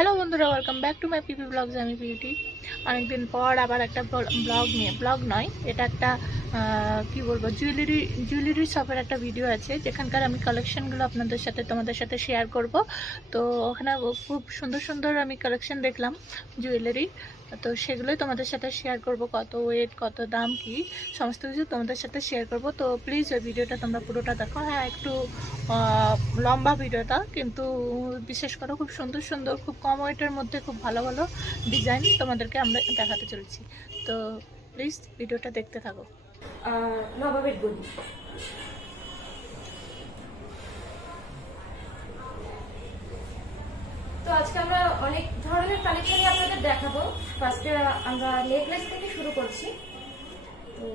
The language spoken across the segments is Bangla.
হ্যালো বন্ধুরা, welcome back to my PP blogs. আমি বিউটি। অনেকদিন পর আবার একটা ব্লগ নিয়ে, ব্লগ নয়, এটা একটা কি বলবো, জুয়েলারি শপের একটা ভিডিও আছে, যেখানকার আমি কালেকশনগুলো তোমাদের সাথে শেয়ার করব। তো ওখানে খুব সুন্দর সুন্দর আমি কালেকশন দেখলাম জুয়েলারি। তো সেগুলোই তোমাদের সাথে শেয়ার করব, কত ওয়েট, কত দাম, কি সমস্ত কিছু তোমাদের সাথে শেয়ার করব। তো প্লিজ ওই ভিডিওটা তোমরা পুরোটা দেখো। হ্যাঁ, একটু লম্বা ভিডিওটা, কিন্তু বিশেষ করে খুব সুন্দর সুন্দর, খুব কম ওয়েটের মধ্যে খুব ভালো ভালো ডিজাইন তোমাদেরকে আমরা দেখাতে চলেছি। তো প্লিজ ভিডিওটা দেখতে থাকো। নবাবের গলি। তো আজকে আমরা অনেক ধরনের কালেকশনই আপনাদের দেখাবো। ফার্স্টে আমরা নেকলেস থেকে শুরু করছি। তো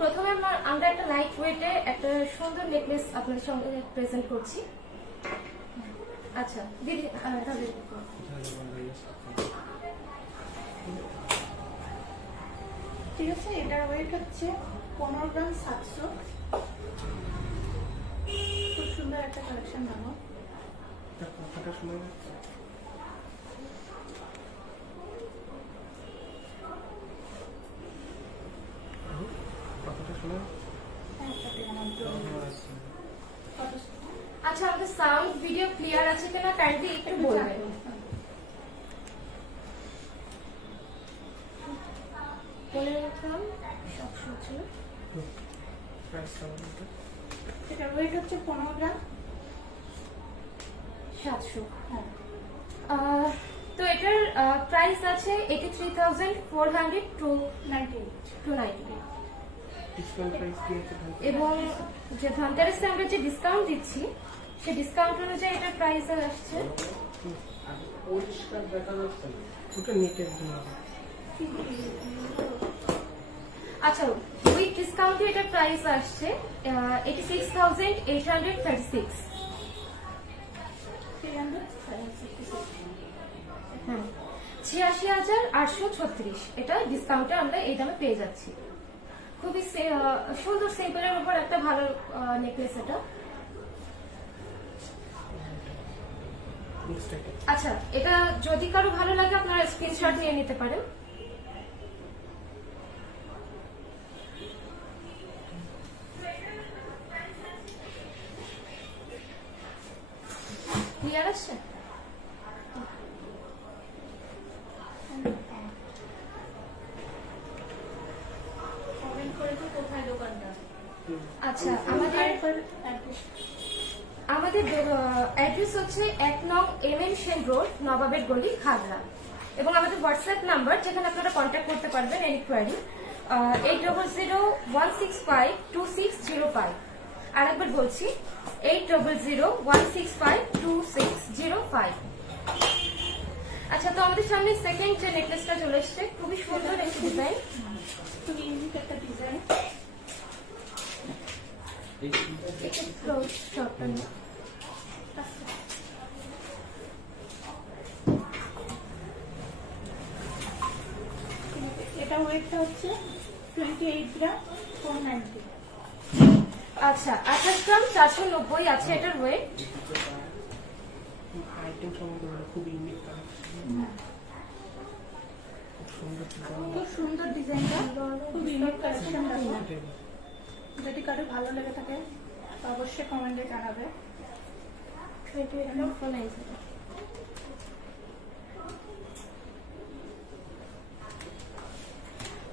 প্রথমে আমরা একটা লাইট ওয়েটে একটা সুন্দর নেকলেস আপনাদের সঙ্গে প্রেজেন্ট করছি। আচ্ছা দিদি, ঠিক আছে, এটার ওয়েট হচ্ছে 15 গ্রাম 700। খুব সুন্দর একটা কালেকশন দেখো। আচ্ছা, আমাদের সাউন্ড ভিডিও ক্লিয়ার আছে কিনা কাইন্ডলি একটু বলবেন। এটার ওয়েট হচ্ছে 15 গ্রাম 700। হ্যাঁ, তো এটার প্রাইস আছে 83,400 টু 98। এবং যে ধনতেরাসে আমরা যে ডিসকাউন্ট দিচ্ছি, সেই ডিসকাউন্ট অনুযায়ী এটার প্রাইস আসছে আচ্ছা, উইথ ডিসকাউন্টে এটার প্রাইস আসছে 86,836। হ্যাঁ, 86,836 এটা ডিসকাউন্টে আমরা এই দামে পেয়ে যাচ্ছি। খুবই সুন্দর সিম্পলের উপর একটা ভালো নেকলেস এটা। আচ্ছা, এটা যদি কারো ভালো লাগে আপনারা স্ক্রিনশট নিয়ে নিতে পারেন। ক্লিয়ার আছে? আচ্ছা, আমাদের অ্যাড্রেস হচ্ছে 1 নং MM সেন রোড, নবাবের গলি, খাগড়া। এবং আমাদের হোয়াটসঅ্যাপ নাম্বার, যেখানে আপনারা কন্ট্যাক্ট করতে পারবেন এনি কোয়ারি, 8001652605। আর একবার বলছি, 8001652605। আচ্ছা, তো আমাদের সামনে সেকেন্ড যে নেকলেসটা চলে এসছে, খুবই সুন্দর একটি ডিজাইন, খুবই ইউনিক একটা ডিজাইন। এটা ওয়েটটা হচ্ছে 28 গ্রাম 490। আচ্ছা, 28 গ্রাম 490 আছে এটার ওয়েট। খুব সুন্দর ডিজাইনটা, খুব ইউনিক কালেকশন। যদি কারো ভালো লেগে থাকে তো অবশ্যই কমেন্টে জানাবে।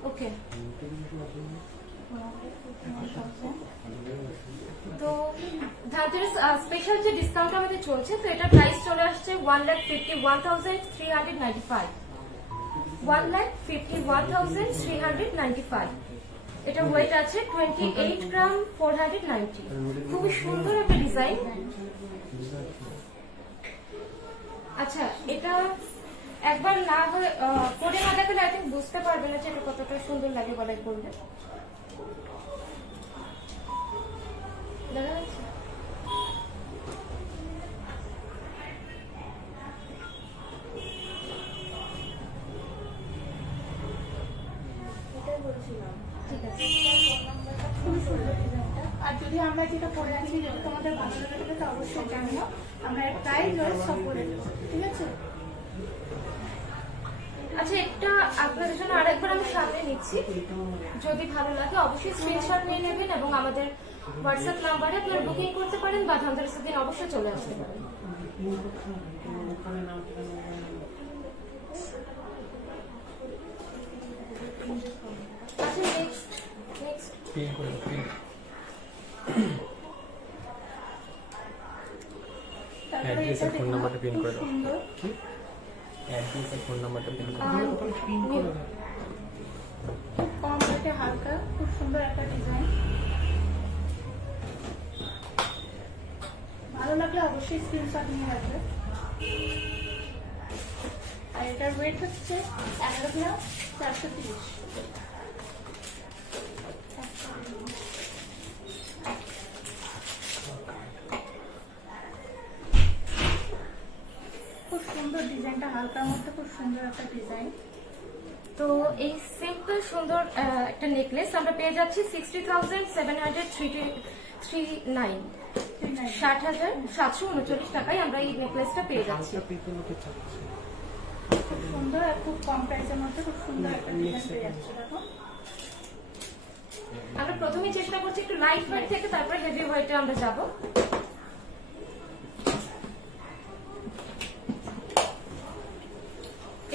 ওকে, তো ধানতেরাস স্পেশাল যে ডিসকাউন্ট আমাদের চলছে, তো এটা প্রাইস চলে আসছে 1,51,395। 1,51,395। এটা ওয়েট আছে 28 গ্রাম 490। খুবই সুন্দর একটা ডিজাইন। আচ্ছা, এটা একবার না করে না দেখলে আই থিঙ্ক বুঝতে পারবে না যে এটা কতটা সুন্দর লাগে গলায় পরলে। দেখা যাচ্ছে? এটাই বলছিলাম। ঠিক আছে, খুবই সুন্দর ডিজাইনটা। আর যদি আমরা যেটা পরে আছি, যদি তোমাদের তোমাদের ভালো লেগে থাকলে তো অবশ্যই জানিও, আমরা এর প্রাইস সব বলে দেবো, ঠিক আছে? আচ্ছা, এটা আপনাদের জন্য আরেকবার আমি সামনে নিচ্ছি, যদি ভালো লাগে অবশ্যই স্ক্রিনশট নিয়ে নেবেন এবং আমাদের হোয়াটসঅ্যাপ নাম্বারে আপনারা বুকিং করতে পারেন বা ধনতেরাসের দিন অবশ্যই চলে আসতে পারেন। আচ্ছা, নেক্সট পিন করে দাও, পিন। তারপরে অ্যাড্রেস আর এটা ফোন দেখো, নাম্বারটা পিন খুব করে দাও। সুন্দর। অ্যাড্রেস আর ফোন নাম্বারটা পিন করে দাও। খুব কম রেটে হালকা, খুব সুন্দর একটা ডিজাইন। ভালো লাগলে অবশ্যই স্ক্রিনশট নিয়ে রাখবে। আর এটার ওয়েট হচ্ছে 11 গ্রাম 430। খুব সুন্দর ডিজাইনটা, হালকার মধ্যে খুব সুন্দর একটা ডিজাইন। তো এই সিম্পল সুন্দর একটা নেকলেস আমরা পেয়ে যাচ্ছি 60,739, 60,739 টাকায় আমরা এই নেকলেসটা পেয়ে যাচ্ছি। খুব সুন্দর আর খুব কম প্রাইসের মধ্যে খুব সুন্দর একটা ডিজাইন পেয়ে যাচ্ছে। দেখো, আমরা প্রথমে চেষ্টা করছি একটু লাইট ওয়েট থেকে, তারপরে হেভি ওয়েটে আমরা যাব।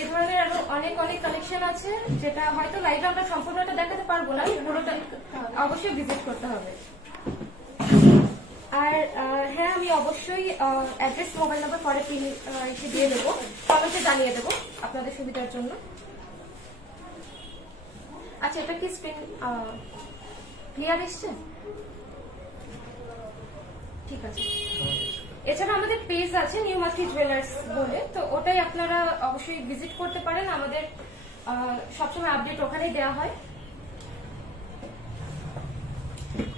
এই ধরনের আরো অনেক অনেক কালেকশন আছে, যেটা হয়তো লাইভে আমরা সম্পূর্ণটা দেখাতে পারবো না, পুরোটা অবশ্যই ভিজিট করতে হবে। আর হ্যাঁ, আমি অবশ্যই অ্যাড্রেস, মোবাইল নাম্বার পরে এসে দিয়ে দেবো, কমেন্টে জানিয়ে দেবো আপনাদের সুবিধার জন্য। আচ্ছা, এটা কি স্ক্রিন ক্লিয়ার এসছে? ঠিক আছে। এছাড়া আমাদের পেজ আছে নিউ মার্কেট জুয়েলার্স বলে, তো ওটাই আপনারা অবশ্যই ভিজিট করতে পারেন। আমাদের সবসময় আপডেট ওখানেই দেওয়া হয়।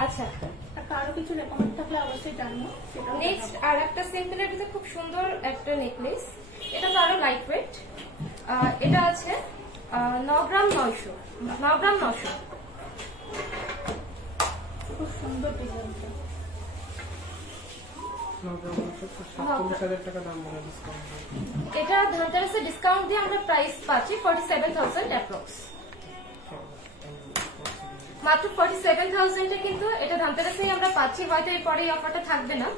আচ্ছা, আরো কিছু রেকমেন্ড থাকলে অবশ্যই জানিও। নেক্সট আর একটা সিম্পলের ভিতরে খুব সুন্দর একটা নেকলেস, এটা তো আরো লাইট ওয়েট। এটা আছে 9 গ্রাম 900, 9 গ্রাম 900। খুব সুন্দর ডিজাইনটা। 47,000 টাকা দাম বলে ডিসকাউন্ট। এটা ধনতেরাসের ডিসকাউন্ট দিয়ে আমরা প্রাইস পাচ্ছি 47,000 অ্যাপ্রক্স, মাত্র 47,000 এ। কিন্তু এটা ধনতেরাসেই আমরা পাচ্ছি, হয়তো এরপরে এই অফারটা থাকবে না।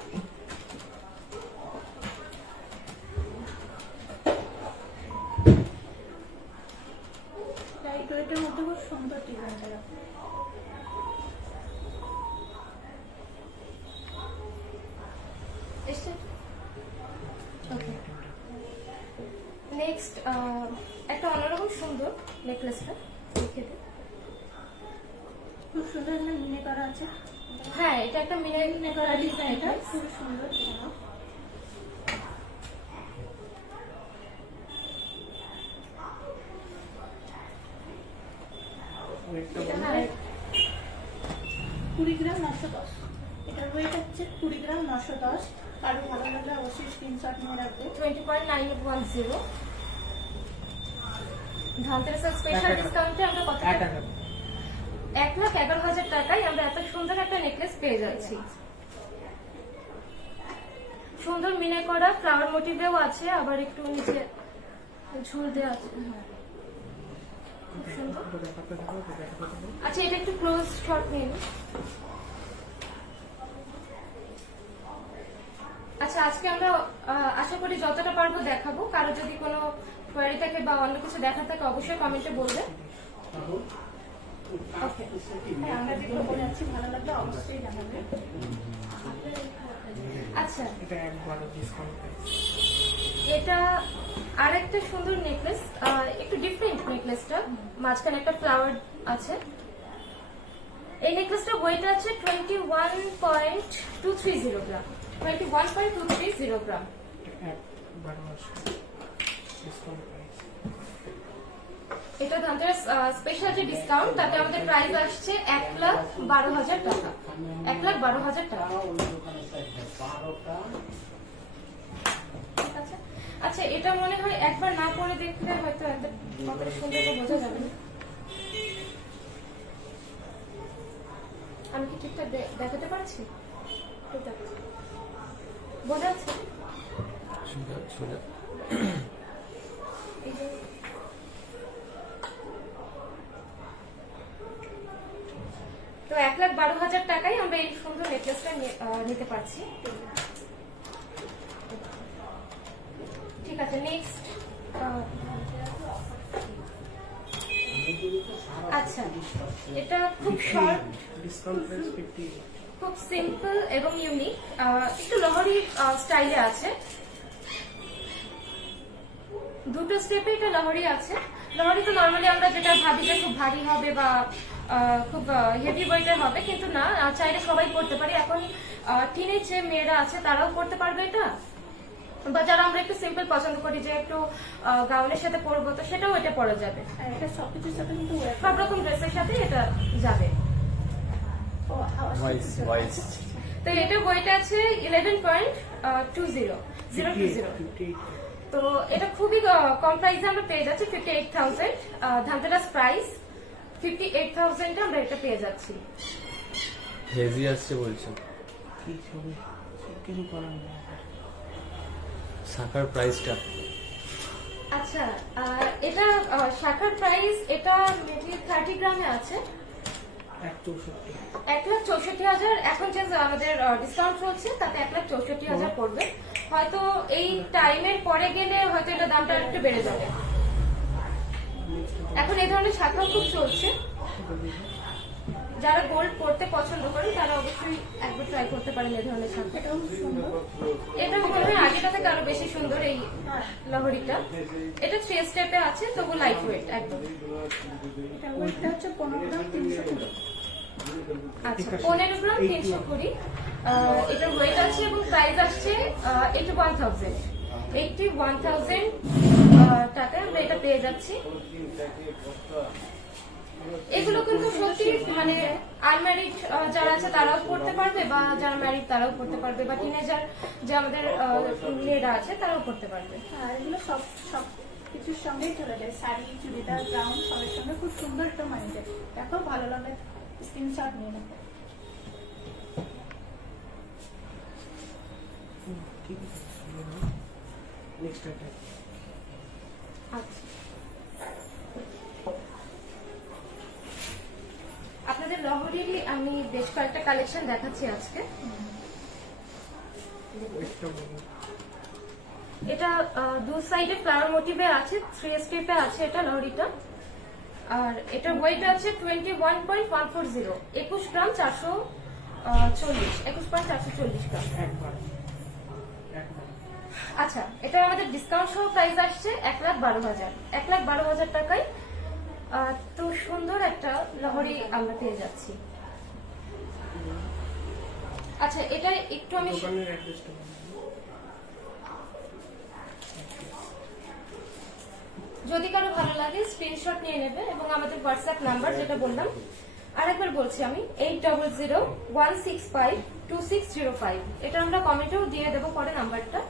লাইট ওয়েটের মধ্যে খুব সুন্দর ডিজাইনটা। এসছে? ওকে, নেক্সট একটা অন্যরকম সুন্দর নেকলেসটা দেখে দিই। খুব সুন্দর এখানে মিনে করা আছে। হ্যাঁ, এটা একটা মিনে মিনার করা ডিজাইনটা খুব সুন্দর। হ্যাঁ, 20 গ্রাম 910। এটার ওয়েট হচ্ছে 20 গ্রাম 910। কারো ভালো লাগলে অবশ্যই স্ক্রিনশট নিয়ে রাখবে। 20.910। ধনতেরাসের স্পেশাল ডিসকাউন্টে আমরা কত? 1,11,000 টাকায় আমরা এত সুন্দর একটা নেকলেস পেয়ে যাচ্ছি। সুন্দর মিনে করা ফ্লাওয়ার মোটিভেও আছে, আবার একটু নিচে ঝুল দেওয়া আছে। খুব সুন্দর। আচ্ছা, এটা একটু ক্লোজ শট নিন। আচ্ছা, আজকে আমরা আশা করি যতটা পারবো দেখাবো। কারো যদি কোনো কোয়ারি থাকে বা অন্য কিছু দেখার থাকে অবশ্যই কমেন্টে বলবে। ওকে, হ্যাঁ, আমরা যেগুলো বলে যাচ্ছি ভালো লাগলে অবশ্যই জানাবে। আচ্ছা, এটা একবার ডিসকাউন্ট। এটা আরেকটা সুন্দর নেকলেস, একটু ডিফারেন্ট নেকলেসটা, মাঝখানে একটা ফ্লাওয়ার আছে। এই নেকলেসটা ওয়েট আছে 21.230 গ্রাম, 21.230 গ্রাম। এটা ধনতেরাস স্পেশাল যে ডিসকাউন্ট, তাতে আমাদের প্রাইস আসছে 1,12,000 টাকা, 1,12,000 টাকা। আচ্ছা, এটা মনে হয় একবার না পরে দেখলে হয়তো এত কতটা সুন্দর করে বোঝা যাবে না। আমি কি ঠিকঠাক দেখাতে পারছি? ঠিক আছে। বোঝা যাচ্ছে? সোজা সোজা এই যে তো 1,12,000 টাকায় আমরা এই সুন্দর নেকলেসটা নিতে পারছি। ঠিক আছে, নেক্সট। আচ্ছা, এটা খুব শর্ট, ডিসকাউন্ট প্রাইস 50। খুব সিম্পল এবং ইউনিক, একটু লহরি স্টাইলে আছে। দুটো স্টেপে এটা লহরি আছে। লহরি তো নর্মালি আমরা যেটা ভাবি যে খুব ভারী হবে বা খুব হেভি ওয়েটের হবে, কিন্তু না, চাইলে সবাই করতে পারে। এখন টিনেজ যে মেয়েরা আছে তারাও করতে পারবে এটা, বা যারা আমরা একটু সিম্পল পছন্দ করি যে একটু গাউনের সাথে পরবো, তো সেটাও এটা পরা যাবে। আর এটা সবকিছুর সাথে কিন্তু সব রকম ড্রেসের সাথে এটা যাবে। ওয়াইস ওয়াইস তো এটা ওয়েট আছে 11.20 020। তো এটা খুবই কম প্রাইসে আমরা পেয়ে যাচ্ছি 58,000। ধানতেরাস প্রাইস 58,000 আমরা এটা পেয়ে যাচ্ছি। হেভি আসছে বলছো, কি ছবি কিছু করার নেই। শাখার প্রাইসটা আচ্ছা, এটা শাখার প্রাইস, এটা 30 গ্রামে আছে 1,64,000। এখন যে আমাদের ডিসকাউন্ট চলছে তাতে 1,64,000 পড়বে। হয়তো এই টাইমের পরে গেলে হয়তো এটা দামটা একটু বেড়ে যাবে। এখন এই ধরনের শাখা খুব চলছে। যারা গোল্ড পড়তে পছন্দ করেন তারা অবশ্যই একবার ট্রাই করতে পারেন এই ধরনের শাখা। এটাও সুন্দর। এটা মনে হয় আগেটা থেকে আরো বেশি সুন্দর এই লহরিটা। এটা 3 স্টেপে আছে, তবু লাইট ওয়েট একদম। এটা ওয়েটটা হচ্ছে 15 গ্রাম 320। আচ্ছা, 15 গ্রাম 320। এটা ওয়েট আছে এবং প্রাইস আসছে 81,000। 81,000 টাকায় আমরা এটা পেয়ে যাচ্ছি। এগুলো কিন্তু সত্যি মানে আনম্যারিড যারা আছে তারাও করতে পারবে, বা যারা ম্যারিড তারাও করতে পারবে, বা টিনেজার যে আমাদের মেয়েরা আছে তারাও করতে পারবে। আর এগুলো সব কিছুর সঙ্গেই চলে যায়, শাড়ি, চুড়িদার, গাউন সবের সঙ্গে খুব সুন্দর একটা মানিয়ে যায়। দেখো, ভালো লাগে, স্ক্রিনশট নিয়ে নেবো। ঠিক আছে, নেক্সট আইটেম। আচ্ছা, আপনাদের লহরির আমি বেশ কয়েকটা কালেকশন দেখাচ্ছি আজকে। ওয়েটটা বলুন। এটা দু সাইডে ফ্লাওয়ার মোটিভে আছে, 3 স্টেপে আছে এটা লহরিটা। আর এটা ওয়েট আছে 21.140, 21 গ্রাম 440, 21.440 গ্রাম। একবার আচ্ছা, এটা আমাদের ডিসকাউন্ট সহ প্রাইস আসছে 1,12,000। 1,12,000 টাকায় তো সুন্দর একটা লহরি আমরা পেয়ে যাচ্ছি। আচ্ছা, এটা একটু আমি দোকানের অ্যাড্রেসটা বলুন। যদি কারো ভালো লাগে স্ক্রিনশট নিয়ে নেবে, এবং আমাদের হোয়াটসঅ্যাপ নাম্বার যেটা বললাম আরেকবার বলছি আমি 8001652605। এটা আমরা কমেন্টেও দিয়ে দেবো পরে নাম্বারটা।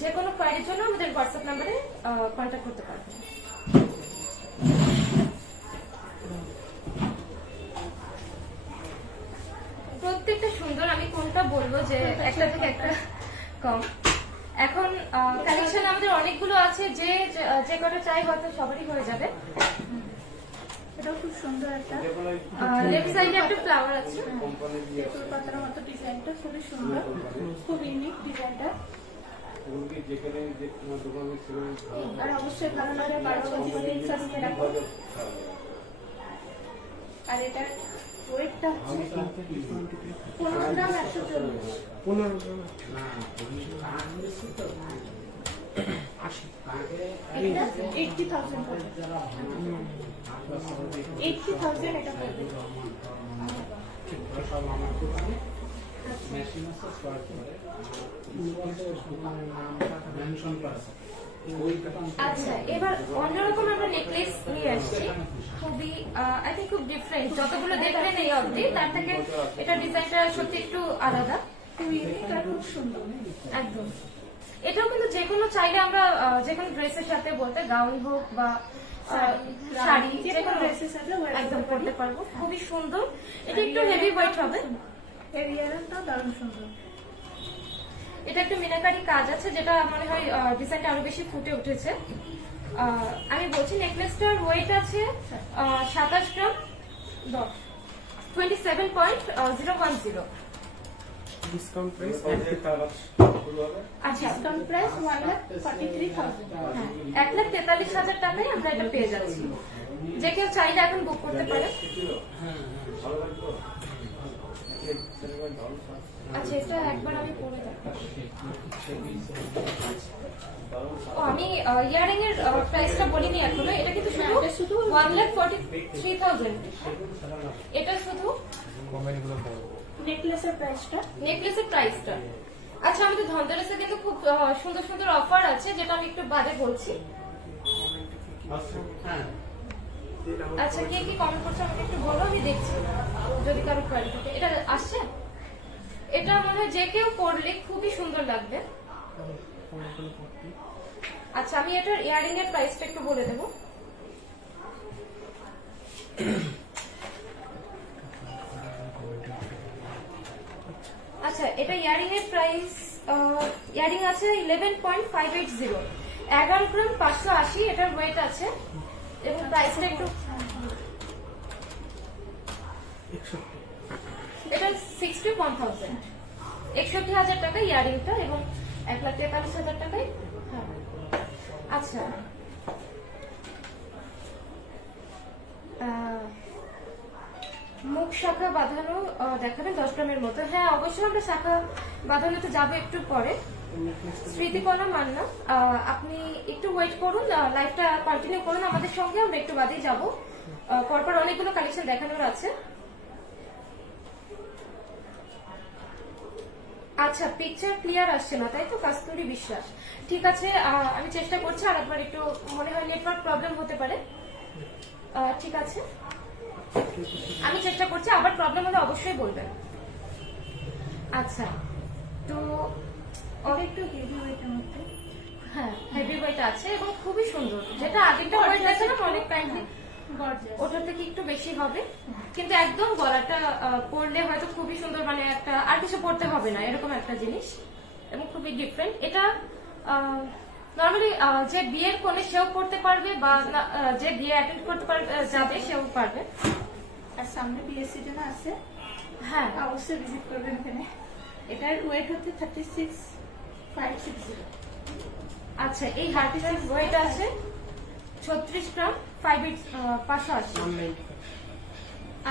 যে কোনো কোয়ারির জন্য আমাদের হোয়াটসঅ্যাপ নাম্বারে কন্ট্যাক্ট করতে পারবেন। প্রত্যেকটা সুন্দর, আমি কোনটা বলবো যে একটা থেকে একটা কম। এখন কালেকশন আমাদের অনেকগুলো আছে, যে কটা চাই হয়তো সবারই হয়ে যাবে। এটাও খুব সুন্দর একটা লেফট সাইডে একটা ফ্লাওয়ার আছে, তেঁতুল পাতার মতো ডিজাইনটা খুবই সুন্দর, খুব ইউনিক ডিজাইনটা। আর অবশ্যই ভালো লাগে 12 কেজি স্ক্রিনশট নিয়ে রাখো। আর এটা ওয়েটটা হচ্ছে 15 গ্রাম 140। 15 গ্রাম 80। এটা 80,000 পড়বে। 80,000 এটা পড়বে। আচ্ছা, এবার অন্যরকম আমরা নেকলেস নিয়ে আসছি, খুবই আই থিঙ্ক খুব ডিফারেন্ট। যতগুলো দেখলেন এই অবধি, তার থেকে এটা ডিজাইনটা সত্যি একটু আলাদা, খুব ইউনিক আর খুব সুন্দর। একদম। এটাও কিন্তু যে কোনো চাইলে আমরা যে কোনো ড্রেসের সাথে বলতে, গাউন হোক বা শাড়ি, যে কোনো ড্রেসের সাথে একদম করতে পারবো। খুবই সুন্দর। এটা একটু হেভি ওয়েট হবে। এর ইয়ারটাও দারুণ সুন্দর। এটা একটা মিনাকারি কাজ আছে, যেটা মনে হয় ডিজাইনটা আরো বেশি ফুটে উঠেছে। আমি বলছি নেকলেসটার ওয়েট আছে 27 গ্রাম 27.010। ডিসকাউন্ট প্রাইস এন্ড তেতাল্লিশ। আচ্ছা, ডিসকাউন্ট প্রাইস 1,43,000। হ্যাঁ, 1,43,000 টাকায় আমরা এটা পেয়ে যাচ্ছি। যে কেউ চাইলে এখন বুক করতে পারে। আচ্ছা, এটা একবার আমি পরে দেখাচ্ছি। ও, আমি ইয়ারিং এর প্রাইসটা বলিনি এখনো। এটা কিন্তু শুধু 1,43,000। এটা শুধু কমেন্টগুলো পড়ো। নেকলেসের প্রাইসটা। আচ্ছা, আমাদের ধনতেরাসে কিন্তু খুব সুন্দর সুন্দর অফার আছে, যেটা আমি একটু বাদে বলছি। আচ্ছা, কে কি কমেন্ট করছে আমাকে একটু বলো, আমি দেখছি যদি কারো কোয়ারি থাকে। এটা আসছে? এটা মনে হয় যে কেউ পরলে খুবই সুন্দর লাগবে। আচ্ছা, আমি এটার ইয়ারিং এর প্রাইসটা একটু বলে দেবো। আচ্ছা, এটা ইয়ারিং এর প্রাইস, ইয়ারিং আছে 11.580, 11 গ্রাম 580 এটার ওয়েট আছে, এবং প্রাইসটা একটু, এটা 61,000, 61,000 টাকা ইয়ারিংটা, এবং 1,43,000 টাকায়। হ্যাঁ, আচ্ছা, মুখ শাখা বাঁধানো দেখাবেন 10 গ্রামের মতো। হ্যাঁ, অবশ্যই আমরা শাখা বাঁধানোতে যাবো একটু পরে। স্মৃতিকলা মান্না, আপনি একটু ওয়েট করুন, লাইভটা কন্টিনিউ করুন আমাদের সঙ্গে, আমরা একটু বাদেই যাবো। পরপর অনেকগুলো কালেকশন দেখানোর আছে। আচ্ছা, পিকচার ক্লিয়ার আসছে না, তাই তো? কাস্তুরী বিশ্বাস, ঠিক আছে, আমি চেষ্টা করছি আরেকবার। একটু মনে হয় নেটওয়ার্ক প্রবলেম হতে পারে। ঠিক আছে, আমি চেষ্টা করছি, আবার প্রবলেম হলে অবশ্যই বলবেন। আচ্ছা, তো একটু হেভি ওয়েটের মধ্যে। হ্যাঁ, হেভি ওয়েট আছে এবং খুবই সুন্দর। যেটা আগেরটা ওয়েট আছে না অনেক টাইমলি, ওটার থেকে একটু বেশি হবে, কিন্তু একদম গলাটা পরলে হয়তো খুবই সুন্দর, মানে একটা আর কিছু পরতে হবে না, এরকম একটা জিনিস, এবং খুবই ডিফারেন্ট। এটা নর্মালি যে বিয়ের কোণে সেও পড়তে পারবে, বা যে বিয়ে অ্যাটেন্ড করতে পারবে যাবে সেও পারবে। আর সামনে বিয়ের সিজন আছে, হ্যাঁ, অবশ্যই ভিজিট করবেন এখানে। এটার ওয়েট হচ্ছে 36,560। আচ্ছা, এই হার্টিসের ওয়েট আছে 36 গ্রাম 580।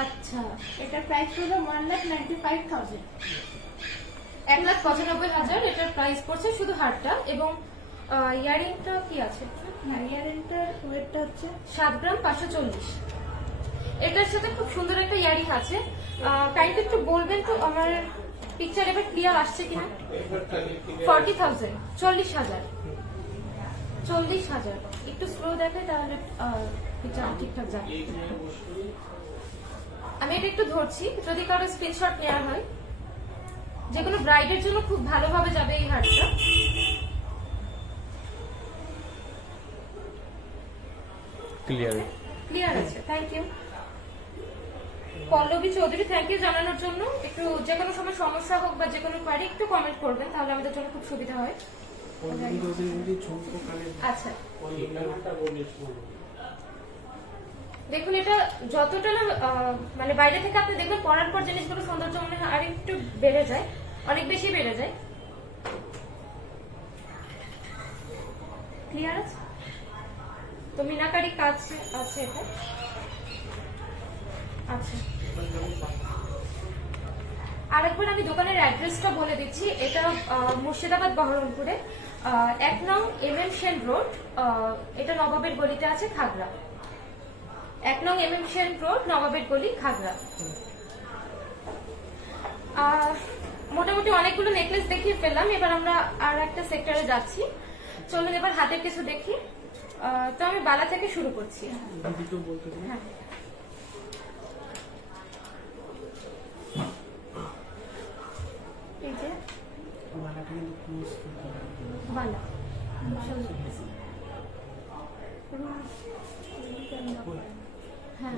আচ্ছা, এটার প্রাইস হলো 1,95,000। 1,95,000 এটার প্রাইস পড়ছে, শুধু হারটা। এবং ইয়ারিংটা কি আছে? ইয়ারিংটার ওয়েটটা হচ্ছে 7 গ্রাম 540। এটার সাথে খুব সুন্দর একটা ইয়ারিং আছে। কাইন্ডলি একটু বলবেন তো, আমার পিকচার এবার ক্লিয়ার আসছে কিনা? 40,000, 40,000, 40,000। একটু স্লো দেখায়, তাহলে পিকচার ঠিকঠাক যাবে। আমি এটা একটু ধরছি, যদি কারো স্ক্রিনশট নেওয়া হয়। যেকোনো ব্রাইডের জন্য খুব ভালোভাবে যাবে এই হারটা। ক্লিয়ার আছে, thank you. Pallabi Chowdhury, thank you জানানোর জন্য। একটু যে কোনো সময় সমস্যা হোক বা যে কোনো কোয়ারি একটু কমেন্ট করবেন, তাহলে আমাদের জন্য খুব সুবিধা হয়। আচ্ছা, দেখুন, এটা যতটা না মানে বাইরে থেকে আপনি দেখবেন, পরার পর জিনিসগুলো সৌন্দর্য মনে হয় আর একটু বেড়ে যায়, অনেক বেশি বেড়ে যায়। ক্লিয়ার আছে তো? মিনাকারি কাজ আছে এটা। আচ্ছা, আরেকবার আমি দোকানের অ্যাড্রেসটা বলে দিচ্ছি। এটা মুর্শিদাবাদ বহরমপুরে 1 নং MM সেন রোড, এটা নবাবের গলিতে আছে, খাগড়া। 1 নং MM সেন রোড, নবাবের গলি, খাগড়া। মোটামুটি অনেকগুলো নেকলেস দেখিয়ে ফেললাম, এবার আমরা আর একটা সেক্টরে যাচ্ছি। চলুন এবার হাতের কিছু দেখি। তো আমি বালা থেকে শুরু করছি। হ্যাঁ, এই যে বালা। হ্যাঁ,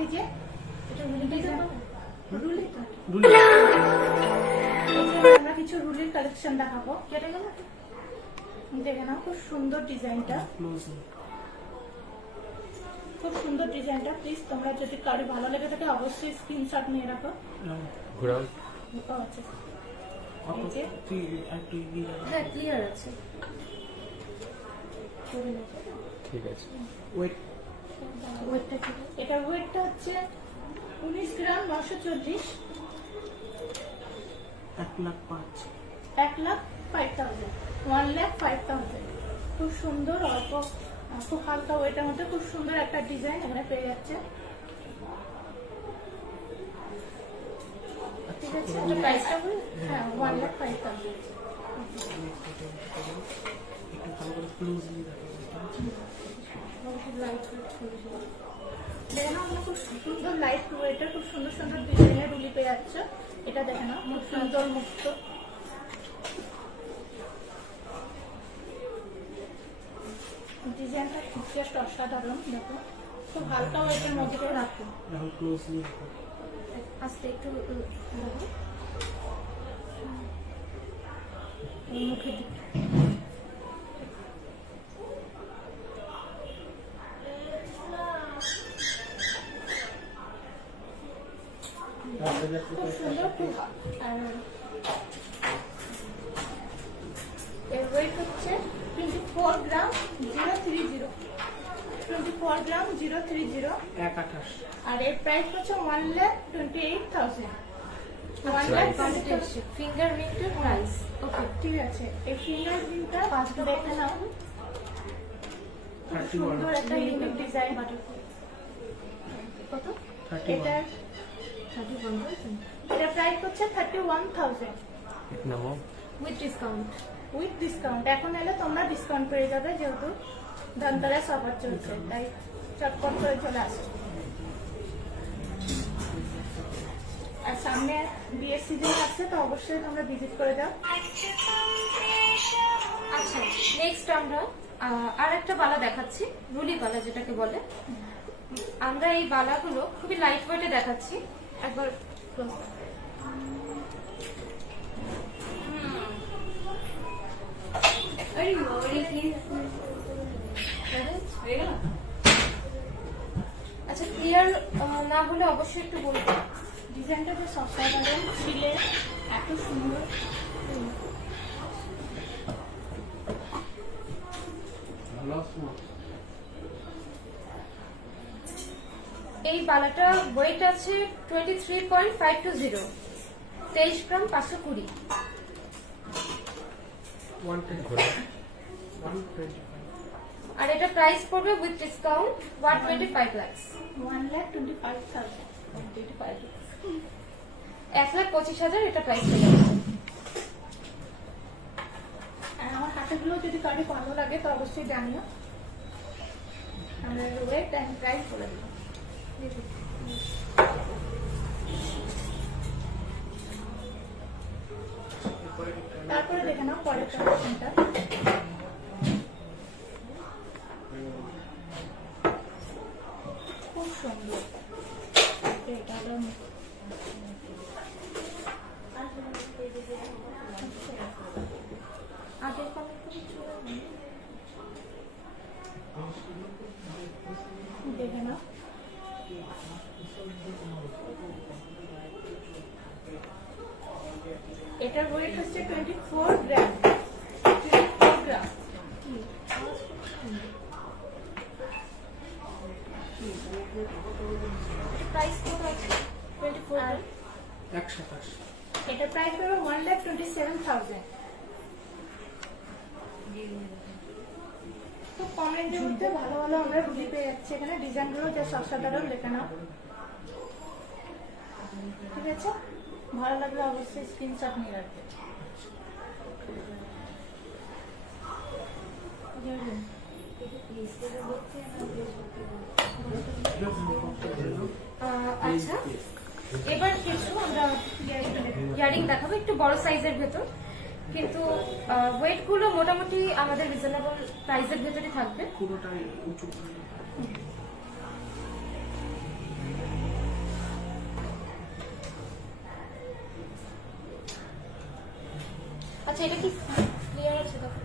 এই যে এটা দুলি আমরা কিছু রুলির কালেকশন দেখাবো। কেটে গেল, দেখে নাও, খুব সুন্দর ডিজাইনটা, ক্লোজ খুব সুন্দর ডিজাইনটা। প্লিজ তোমরা যদি কারো ভালো লেগে থাকে অবশ্যই স্ক্রিনশট নিয়ে রাখো। ঘোরাও। ও আচ্ছা, অটো এই যে। তুই একটু এগিয়ে যাবে। হ্যাঁ ক্লিয়ার আছে। ঠিক আছে। ওয়েট ওয়েটটা কি? এটার ওয়েটটা হচ্ছে 19 গ্রাম 940, 1,05,000 1,05,000, 1,05,000। খুব সুন্দর, অল্প খুব হালকা ওয়েটের মধ্যে খুব সুন্দর একটা ডিজাইন এখানে পেয়ে যাচ্ছে। ঠিক আছে, এটা প্রাইসটা বলি? হ্যাঁ, 1,05,000। একটু ভালো করে ক্লোজলি দেখো। দেখে নাও, আমরা খুব সুন্দর লাইট ওয়েটের খুব সুন্দর সুন্দর ডিজাইনের রুলি পেয়ে যাচ্ছে। এটা দেখে নাও, খুব সুন্দর মুক্ত। ডিজাইনটা খুব জাস্ট অসাধারণ। দেখো, খুব হালকা ওয়েটের মধ্যে করে রাখো। এখন ক্লোজলি দেখো। আস্তে একটু দেখো। মুখের দিকে খুব সুন্দর। আর এর ওয়েট হচ্ছে 24 গ্রাম 030, 24 গ্রাম 030। 1,28,000 আর এর প্রাইস হচ্ছে 1,28,000। 1,28,000। ফিঙ্গার রিংটার প্রাইস ওকে। ঠিক আছে, এই ফিঙ্গার রিংটা দেখে নাও, খুব 31 সুন্দর একটা ইউনিক ডিজাইন। কত? 31 এটার 31,000 এটা প্রাইস হচ্ছে 31,000 নামো। With discount. With discount. এখন এলে তোমরা ডিসকাউন্ট পেয়ে যাবে, যেহেতু ধনতেরাস অফার চলছে, তাই চটপট করে চলে আসো। আর সামনে বিয়ের সিজন আসছে, তো অবশ্যই তোমরা ভিজিট করে যাও। আচ্ছা, নেক্সট আমরা আর একটা বালা দেখাচ্ছি, রুলি বালা যেটাকে বলে। আমরা এই বালাগুলো খুবই লাইট ওয়েটে দেখাচ্ছি। একবার close করো। আচ্ছা, ক্লিয়ার না হলে অবশ্যই একটু বলবো। ডিজাইনটা বেশ অসাধারণ, ছিলে এত সুন্দর। ভালো আছো? এই বালাটা ওয়েট আছে 23.520, 23 গ্রাম 520। 125 আর এটা প্রাইস পড়বে উইথ ডিসকাউন্ট 125 লাখ। 1,25,000। 1,25,000 এটা প্রাইস হয়ে যাচ্ছে। আর আমার হাতেগুলো যদি কারো ভালো লাগে তো অবশ্যই জানিও, আমরা ওয়েট অ্যান্ড প্রাইস বলে দেবো। তারপরে দেখে নাও পরের কালেকশনটা। খুব সুন্দর। এটা হলো আগের কমেন্ট করে চলে যান। দেখে নাও, এটার ওয়েট হচ্ছে 24 গ্রাম। 24 গ্রাম। প্রাইস কত আছে? 24 আর 127 এটার প্রাইস হলো 1,27,000। খুব কম রেঞ্জের মধ্যে ভালো ভালো আমরা রুটি পেয়ে যাচ্ছি এখানে। ডিজাইনগুলো জাস্ট অসাধারণ, দেখে নাও। ঠিক আছে, ভালো লাগলে অবশ্যই স্ক্রিনশট নিয়ে রাখবে। আচ্ছা, এবার কিছু আমরা ইয়ারিং দেখাবো একটু বড় সাইজের ভেতর, কিন্তু ওয়েট গুলো মোটামুটি আমাদের রিজনেবল প্রাইসের ভেতরে থাকবে। পুরোটাই উঁচু করে। আচ্ছা এটা কি ক্লিয়ার আছে দেখো।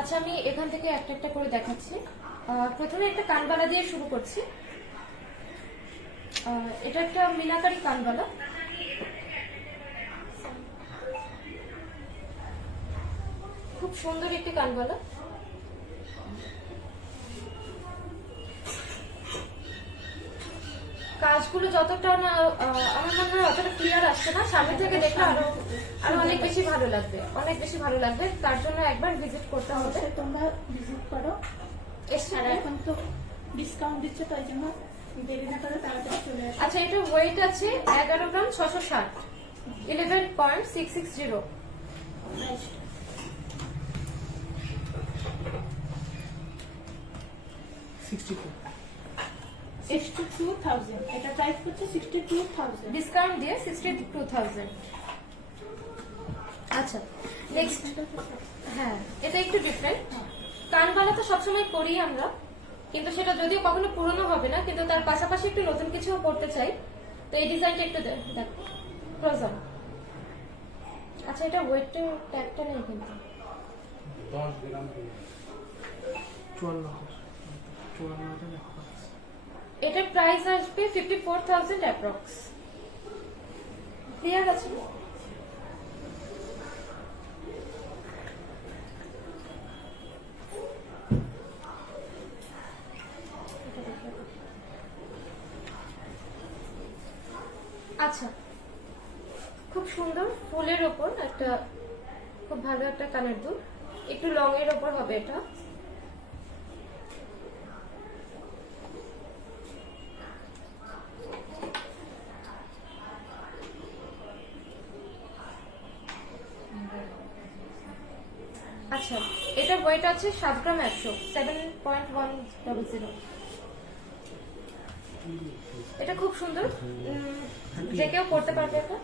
আচ্ছা আমি এখান থেকে একটা একটা করে দেখাচ্ছি। প্রথমে একটা কানবালা দিয়ে শুরু করছি। এটা একটা মিনাকারি কানবালা। খুব সুন্দর একটি কানবালা। কাজগুলো যতটা না আমার মনে হয় অতটা ক্লিয়ার আসছে না, সামনে থেকে দেখলে আরো অনেক বেশি ভালো লাগবে, অনেক বেশি ভালো লাগবে। তার জন্য একবার ভিজিট করতে হবে। অবশ্যই তোমরা ভিজিট করো। আর এখন তো ডিসকাউন্ট দিচ্ছে, তাই জন্য দেরি না করে তাড়াতাড়ি চলে আসো। আচ্ছা এটা ওয়েট আছে 11 গ্রাম 660, 11.660। এটা প্রাইস হচ্ছে 62,000। ডিসকাউন্ট দিয়ে 62,000। আচ্ছা নেক্সট, হ্যাঁ এটা একটু ডিফারেন্ট। কানবালা তো সবসময় করি আমরা, কিন্তু সেটা যদিও কখনো পুরনো হবে না, কিন্তু তার পাশাপাশি একটু নতুন কিছু করতে চাই। তো এই ডিজাইনটা একটু দেখো, প্রয়োজন। আচ্ছা এটা ওয়েটটা ট্যাগটা নেই কিন্তু 10 গ্রাম 54,000 দেখা পাচ্ছি। এটার প্রাইস আসবে 54,000 অ্যাপ্রক্স। ক্লিয়ার আছে? আচ্ছা খুব সুন্দর ফুলের ওপর একটা খুব ভালো একটা কানের দুল, একটু লং এর ওপর হবে এটা। আচ্ছা এটা ওয়েট আছে 7 গ্রাম 100, 7.100। এটা খুব সুন্দর, যে কেউ পড়তে পারবে। এটা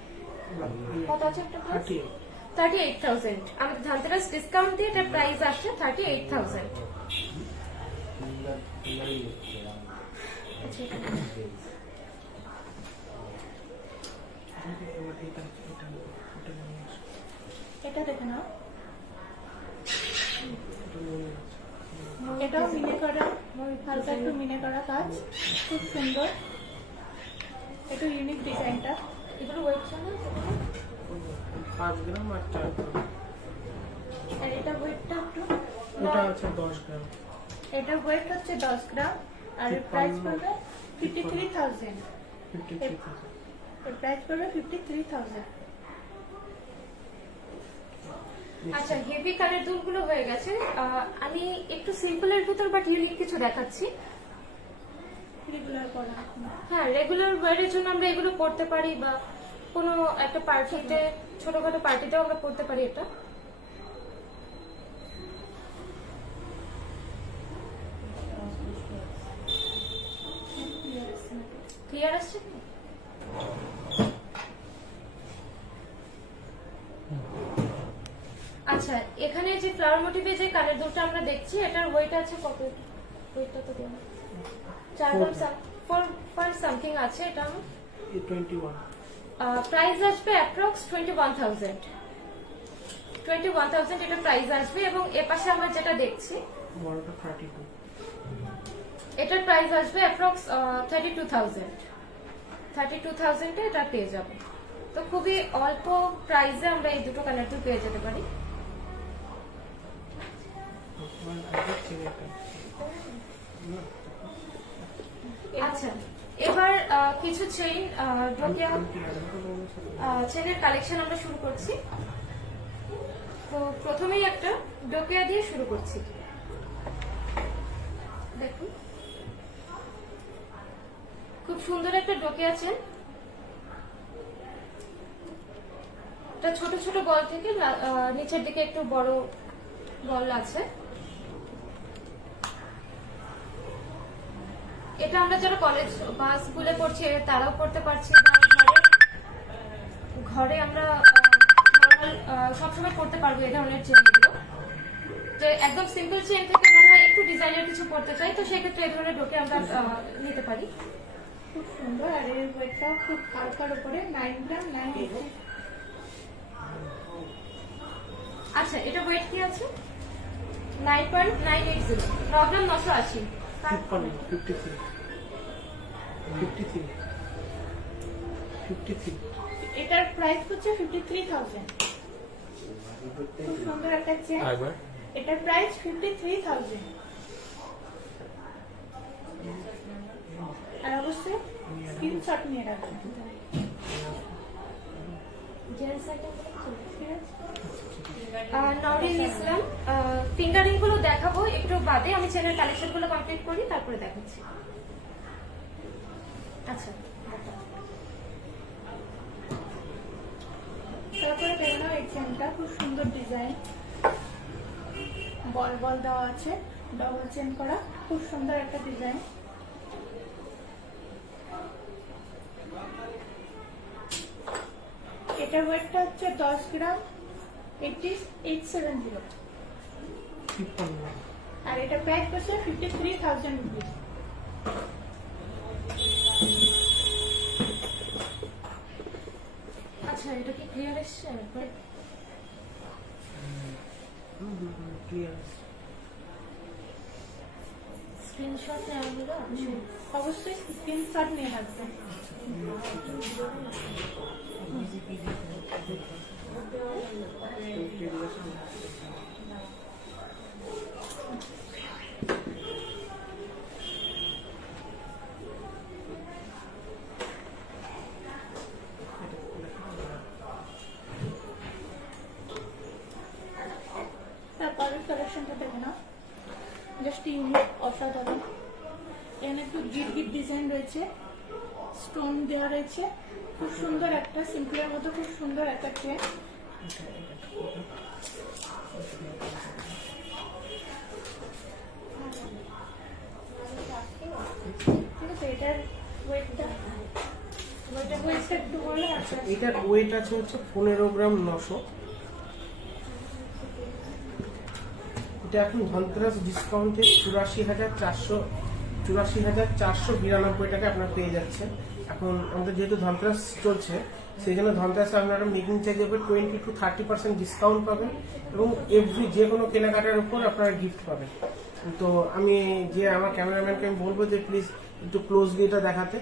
কত আছে একটা প্রাইস? 38,000। আমাদের ধানতেরাস ডিসকাউন্ট দিয়ে এটা প্রাইস আসছে 38,000। এটা দেখে নাও, এটাও মিনে করা, হালকা একটু মিনে করা কাজ, খুব সুন্দর। একটু ইউনিক ডিজাইনটা। এগুলো ওয়েট জানো? 5 গ্রাম আর 4 গ্রাম। আর এটা ওয়েটটা একটু, এটা আছে 10 গ্রাম। এটা ওয়েট হচ্ছে 10 গ্রাম আর এর প্রাইস পড়বে 53,000। 53,000। এর প্রাইস পড়বে 53,000। আচ্ছা হেভি কানের দুলগুলো হয়ে গেছে। আমি একটু সিম্পলের ভিতর বাট ইউনিক কিছু দেখাচ্ছি। রেগুলার পরা। হ্যাঁ রেগুলার ওয়্যারের জন্য আমরা এগুলো পড়তে পারি, বা কোনো একটা পার্টিতে, ছোটখাটো পার্টিতেও আমরা পড়তে পারি। এটা ক্লিয়ার আসছে? আচ্ছা এখানে যে ফ্লাওয়ার মোটিভে যে কানের দুলটা আমরা দেখছি, এটার ওয়েট আছে কত? ওয়েটটা তো দেওয়া 4 সামথিং আছে। এটা 21। প্রাইস আসবে অ্যাপ্রক্স 21,000। 21,000 এটা প্রাইস আসবে। এবং এর পাশে আমরা যেটা দেখছি বড়টা 32। এটার প্রাইস আসবে অ্যাপ্রক্স 32,000। 32,000 এ এটা পেয়ে যাব। তো খুবই অল্প প্রাইসে আমরা এই দুটো কানের দুল পেয়ে যেতে পারি। আচ্ছা এবার কিছু চেইন, ডোকিয়া চেইনের কালেকশন আমরা শুরু করছি। তো প্রথমেই একটা ডোকিয়া দিয়ে শুরু করছি। দেখুন খুব সুন্দর একটা ডোকিয়া চেইন। এটা ছোট ছোট বল থেকে নিচের দিকে একটু বড় বল আছে। এটা আমরা যারা কলেজ বা স্কুলে পড়ছি তারাও পড়তে পারছি, বা ঘরে আমরা সবসময় পড়তে পারবো এই ধরনের চেনগুলো। যে একদম সিম্পল চেন থেকে মনে হয় একটু ডিজাইনের কিছু করতে চাই, তো সেক্ষেত্রে এই ধরনের ঢোকে আমরা নিতে পারি। খুব সুন্দর, আর এর ওয়েটটাও খুব হালকার উপরে, 9 গ্রাম 980। আচ্ছা, এটা ওয়েট কি আছে? 9.980, 9 গ্রাম 980। 53 এটার প্রাইস হচ্ছে 53,000। খুব সুন্দর একটা চেন, আরেকবার এটার প্রাইস 53,000। আর অবশ্যই স্ক্রিনশট নিয়ে রাখবেন। নওরিন ইসলাম, ফিঙ্গারিং গুলো দেখাবো একটু বাদে, আমি চেনের কালেকশন গুলো কমপ্লিট করি তারপরে দেখাচ্ছি। আচ্ছা, তারপরে দেখে নাও এই চেনটা, খুব সুন্দর ডিজাইন, বল বল দেওয়া আছে, ডবল চেন করা, খুব সুন্দর একটা ডিজাইন। এটার ওয়েটটা হচ্ছে 10 গ্রাম 870, আর এটা প্রাইস হচ্ছে 53,000 রুপিস। আচ্ছা, এটা কি ক্লিয়ার এসছে? ক্লিয়ার। স্ক্রিনশট নেওয়া হলো? অবশ্যই স্ক্রিনশট নিয়ে রাখবেন। তারপরে কালেকশনটা দেখে নাও, জাস্ট ইউনিক, অসাধারণ। এখানে একটু গিট গিট ডিজাইন রয়েছে, স্টোন দেওয়া রয়েছে, খুব সুন্দর একটা সিম্পলের মতো খুব সুন্দর একটা চেন। ঠিক আছে, এটার ওয়েটটা একটু বলে। আচ্ছা, এটার ওয়েট আছে হচ্ছে 15 গ্রাম 900। এটা এখন ধনতেরাস ডিসকাউন্টে 84,492 টাকা আপনার পেয়ে যাচ্ছেন। এখন আমাদের যেহেতু ধনতেরাস চলছে, সেই জন্য ধনতেরাসে আপনারা মেকিং চার্জের উপর 20 to 30% ডিসকাউন্ট পাবেন, এবং এভরি যে কোনো কেনাকাটার উপর আপনারা গিফট পাবেন। তো আমি আমার ক্যামেরাম্যানকে আমি বলবো যে প্লিজ একটু ক্লোজলি এটা দেখাতে।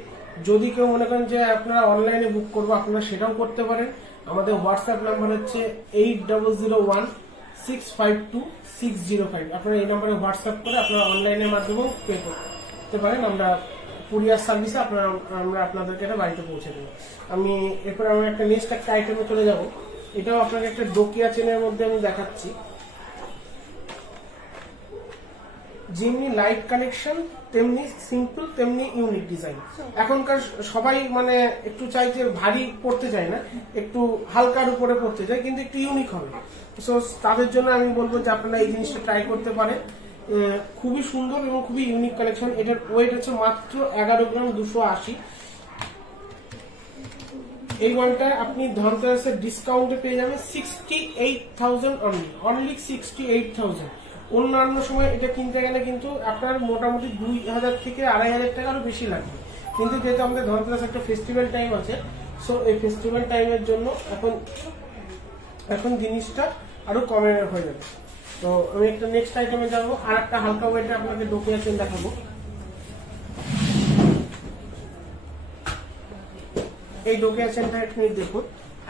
যদি কেউ মনে করেন যে আপনারা অনলাইনে বুক করবো, আপনারা সেটাও করতে পারেন। আমাদের হোয়াটসঅ্যাপ নাম্বার হচ্ছে 8001652605। আপনারা এই নাম্বারে হোয়াটসঅ্যাপ করে আপনারা অনলাইনের মাধ্যমেও পে করতে পারেন। আমরা কুরিয়ার সার্ভিসে আমরা আপনাদেরকে এটা বাড়িতে পৌঁছে দেবো। এরপরে আমরা একটা নেক্সট একটা আইটেমে চলে যাব। এটাও আপনাকে একটা ডোকিয়া চেনের মধ্যে আমি দেখাচ্ছি। যেমনি লাইট কালেকশন, তেমনি সিম্পল, তেমনি ইউনিক ডিজাইন। এখনকার সবাই মানে একটু চাই যে ভারী পড়তে চায় না, একটু হালকার উপরে পড়তে চায়, কিন্তু একটু ইউনিক হবে। সো তাদের জন্য আমি বলবো যে আপনারা এই জিনিসটা ট্রাই করতে পারেন। খুবই সুন্দর এবং খুবই ইউনিক কালেকশন। এটার ওয়েট হচ্ছে মাত্র 11 গ্রাম 280। এই ওয়ানটা আপনি ধনতেরাসের ডিসকাউন্টে পেয়ে যাবেন 68,000 অনলি 68,000। অন্যান্য সময় এটা কিনতে গেলে কিন্তু আপনার মোটামুটি 2,000 থেকে 2,500 টাকারও বেশি লাগবে, কিন্তু যেহেতু আমাদের ধনতেরাস একটা ফেস্টিভ্যাল টাইম আছে, সো এই ফেস্টিভ্যাল টাইমের জন্য এখন জিনিসটা আরো কমে হয়ে যাবে। তো আমি একটা নেক্সট আইটেমে যাবো, আর একটা হালকা ওয়েটে আপনাকে ডোকিয়া চেন দেখাবো। এই ডোকিয়া চেনটা একটু দেখুন,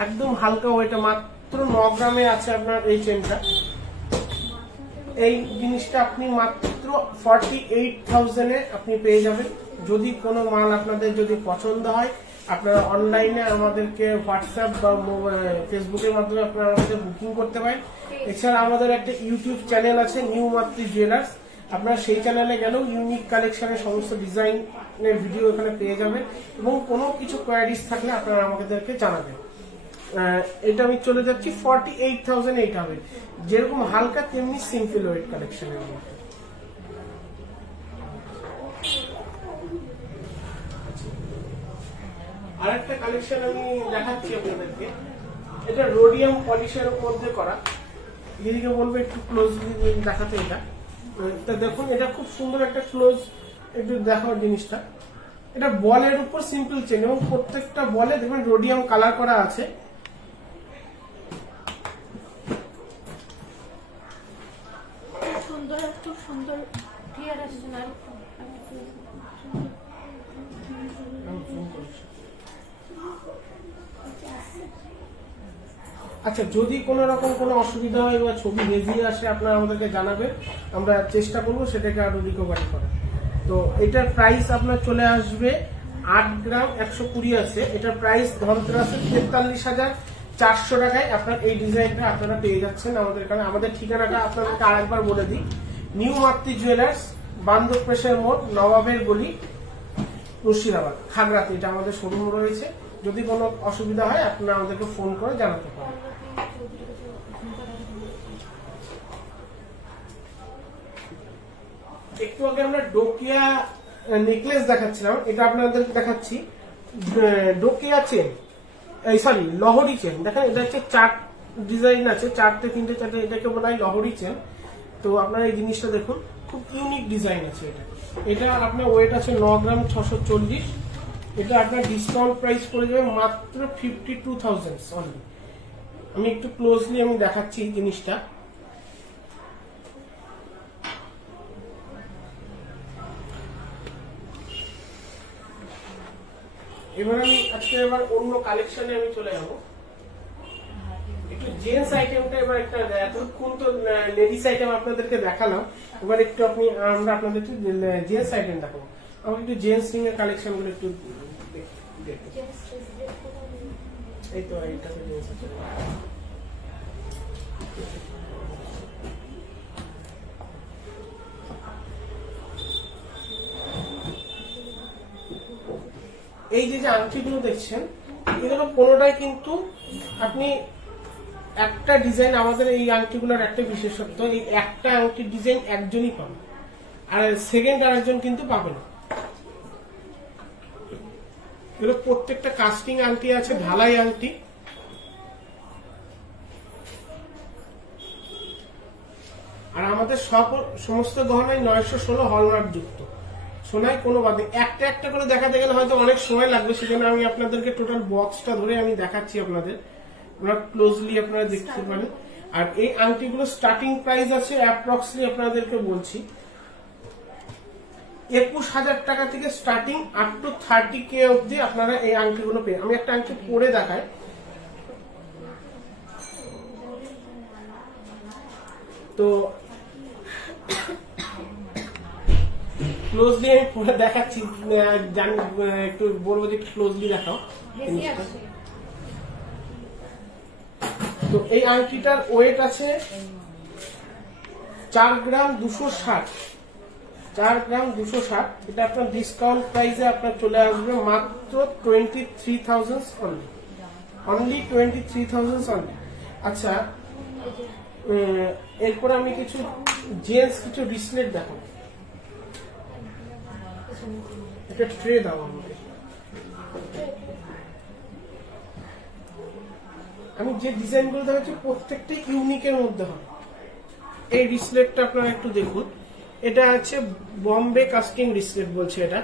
একদম হালকা ওয়েটে মাত্র 9 গ্রামে আছে আপনার এই চেনটা। এই জিনিসটা আপনি মাত্র 48,000-এ আপনি পেয়ে যাবেন। যদি কোনো মাল আপনাদের যদি পছন্দ হয়, আপনারা অনলাইনে আমাদেরকে হোয়াটসঅ্যাপ বা ফেসবুকের মাধ্যমে আপনারা আমাদের বুকিং করতে পারেন। এছাড়া আমাদের একটা ইউটিউব চ্যানেল আছে, নিউ মাতৃ জুয়েলার্স। আপনারা সেই চ্যানেলে গেলেও ইউনিক কালেকশনের সমস্ত ডিজাইনের ভিডিও এখানে পেয়ে যাবেন, এবং কোনো কিছু কোয়ারিজ থাকলে আপনারা আমাদেরকে জানাবেন। এটা আমি চলে যাচ্ছি 48,000 হবে, যেরকম হালকা তেমনি সিম্পল ওয়েট কালেকশনের মধ্যে। আরেকটা কালেকশন আমি দেখাচ্ছি আপনাদেরকে, এটা রোডিয়াম পলিশের মধ্যে করা। দিদিকে বলবো একটু ক্লোজলি দেখাতে এটা। তা দেখুন এটা খুব সুন্দর একটা ক্লোজ একটু দেখার জিনিসটা। এটা বলের উপর সিম্পল চেন এবং প্রত্যেকটা বলে দেখবেন রোডিয়াম কালার করা আছে। সুন্দর, খুব সুন্দর ক্লিয়ার আসছে না। আচ্ছা, যদি কোনো রকম কোনো অসুবিধা হয় বা ছবি বেজিয়ে আসে আপনারা আমাদেরকে জানাবেন, আমরা চেষ্টা করবো সেটাকে আরো রিকভারি করার। তো এটার প্রাইস আপনার চলে আসবে 8 গ্রাম 120 আছে, এটার প্রাইস ধনতেরাসে 43,400 টাকায় আপনার এই ডিজাইনটা আপনারা পেয়ে যাচ্ছেন আমাদের কাছে। আমাদের ঠিকানাটা আপনাদেরকে আরেকবার বলে দিই, নিউ মাতৃ জুয়েলার্স, বান্দর প্রেসার মোড়, নবাবের গলি, মুর্শিদাবাদ, খাগড়াতে এটা আমাদের শোরুম রয়েছে। যদি কোনো অসুবিধা হয় আপনারা আমাদেরকে ফোন করে জানাতে পারেন। একটু আগে আমরা ডোকিয়া নেকলেস দেখাচ্ছিলাম, এটা আপনাদের দেখাচ্ছি ডোকিয়া চেন, এই সরি লহরি চেন। দেখেন এটা হচ্ছে 4 ডিজাইন আছে, 4টে 3টে 4টে, এটাকে বলা হয় লহরি চেন। তো আপনারা এই জিনিসটা দেখুন, খুব ইউনিক ডিজাইন আছে এটা। এটা আপনার ওয়েট আছে 9 গ্রাম 640। এটা আপনার ডিসকাউন্ট প্রাইস পড়ে যাবে মাত্র 52,000 অনলি। আমি একটু ক্লোজলি আমি দেখাচ্ছি জিনিসটা। এবার আমি আজকে এবার অন্য কালেকশনে আমি চলে যাব। একটু জেন্টস আইটেমটা এবার একটা, এতক্ষণ তো লেডিস আইটেম আপনাদেরকে দেখালাম, এবার একটু আমরা আপনাদেরকে জেন্টস আইটেম দেখাবো। আমাকে একটু জেন্টস রিং এর কালেকশন গুলো একটু দেখুন। এই তো এইটা তো জেন্টস আছে। এই যে আংটিগুলো দেখছেন, এগুলো কোনোটাই কিন্তু আপনি একটা ডিজাইন, আমাদের এই আংটিগুলোর একটা বিশেষত্ব, এই একটা আংটির ডিজাইন একজনই পাবে, আর সেকেন্ড আরেকজন কিন্তু পাবে না। এগুলো প্রত্যেকটা কাস্টিং আংটি আছে, ঢালাই আংটি। আর আমাদের সমস্ত গহনায় 916 হলমার্ক যুক্ত, সোনায় কোনো বাদে। একটা একটা করে দেখাতে গেলে হয়তো অনেক সময় লাগবে, সেজন্য আমি আপনাদেরকে টোটাল বক্সটা ধরে আমি দেখাচ্ছি আপনাদের, আপনারা ক্লোজলি আপনারা দেখতে পারেন। আর এই আংটিগুলো স্টার্টিং প্রাইস আছে অ্যাপ্রক্সলি আপনাদেরকে বলছি 21,000 টাকা থেকে স্টার্টিং আপ টু 30K অবধি আপনারা এই আংটিগুলো পেয়ে। আমি একটা আংটি পরে দেখাই। তো ক্লোজলি আমি পরে দেখাচ্ছি, জানি একটু বলবো যে ক্লোজলি দেখাও। তো এই আংটিটার ওয়েট আছে 4 গ্রাম 260, 4 গ্রাম 260। এটা আপনার ডিসকাউন্ট প্রাইসে আপনার চলে আসবে মাত্র 23,000 অনলি 23,000 অনলি। আচ্ছা, এরপরে আমি কিছু জেন্টস কিছু রিসলেট দেখাবো। একটা ট্রে দাও আমাকে। আমি যে ডিজাইনগুলো দেখাচ্ছি প্রত্যেকটা ইউনিকের মধ্যে হয়। এই রিসলেটটা আপনারা একটু দেখুন, এটা আছে বম্বে কাস্টিং রিসলেট বলছে এটা।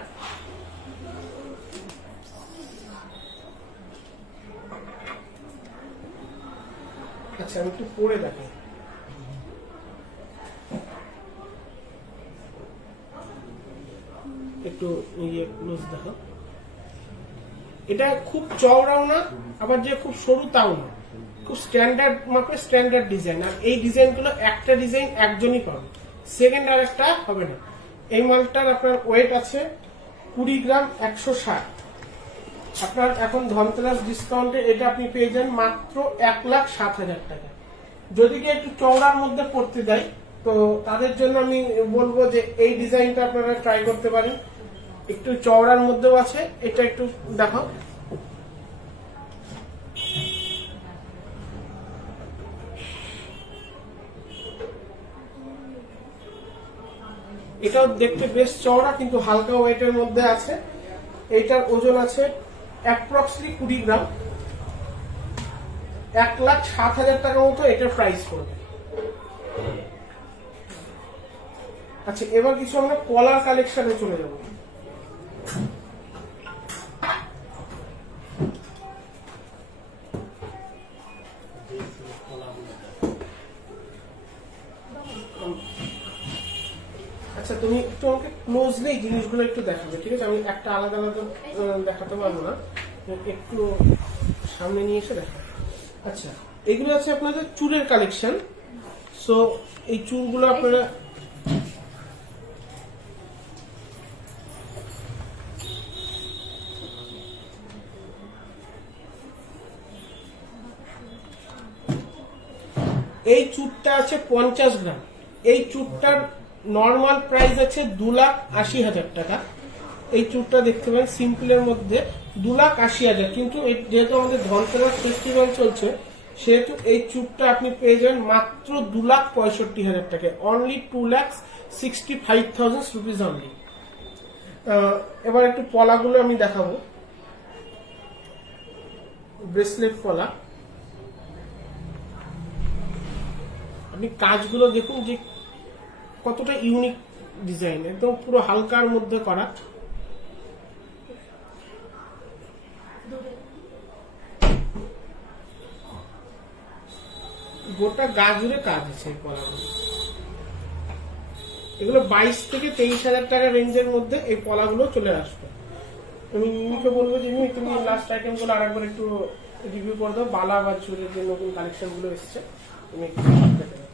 আচ্ছা, আমি একটু পরে দেখাই। একটু ক্লোজ দেখো। এটা খুব চওড়াও না, আবার যে খুব সরু তাও না, খুব স্ট্যান্ডার্ড মাপে স্ট্যান্ডার্ড ডিজাইন। আর এই ডিজাইনগুলো একটা ডিজাইন একজনই পাবে, সেকেন্ড আর একটা হবে না। এই মালটার আপনার ওয়েট আছে 20 গ্রাম 160। আপনার এখন ধনতেরাস ডিসকাউন্টে এটা আপনি পেয়ে যান মাত্র 1,07,000 টাকা। যদি কি একটু চওড়ার মধ্যে পড়তে দেয় তো তাদের জন্য আমি বলবো যে এই ডিজাইনটা আপনারা ট্রাই করতে পারেন। একটু চওড়ার মধ্যেও আছে, এটা একটু দেখো। এটাও দেখতে বেশ চওড়া কিন্তু হালকা ওয়েটের মধ্যে আছে। এইটার ওজন আছে অ্যাপ্রক্সলি 20 গ্রাম, 1,07,000 টাকা মতো এটার প্রাইস পড়বে। আচ্ছা, এবার কিছু আমরা কলার কালেকশনে চলে যাব। আচ্ছা, তুমি একটু আমাকে ক্লোজলি জিনিসগুলো একটু দেখাবে, ঠিক আছে? আমি একটা আলাদা আলাদা দেখাতে পারবো না, একটু সামনে নিয়ে এসে দেখা। আচ্ছা, এগুলো আছে আপনাদের চুলের কালেকশন। সো এই চুলগুলো আপনারা এই চুটটা আছে 50 গ্রাম। এই চুটটার নর্মাল প্রাইস আছে 2,80,000 টাকা। এই চুটটা দেখতে পারেন সিম্পলের মধ্যে 2,80,000, কিন্তু যেহেতু আমাদের ধনতেরাস ফেস্টিভ্যাল চলছে সেহেতু এই চুটটা আপনি পেয়ে যাবেন মাত্র 2,65,000 টাকায়, অনলি 2,65,000 রুপিস অনলি। এবার একটু পলাগুলো আমি দেখাবো। ব্রেসলেট পলা, আপনি কাজগুলো দেখুন যে কতটা ইউনিক ডিজাইন, একদম পুরো হালকার মধ্যে করা। গোটা গা জুড়ে কাজ আছে এই পলাগুলো। এগুলো 22 থেকে 23,000 টাকা রেঞ্জের মধ্যে এই পলাগুলো চলে আসবে। আমি মিমিকে বলবো যে মিমি তুমি লাস্ট আইটেম গুলো আরেকবার একটু রিভিউ করে দাও, বালা বা চুলের যে নতুন কালেকশন গুলো এসেছে তুমি একটু দেখে দাও।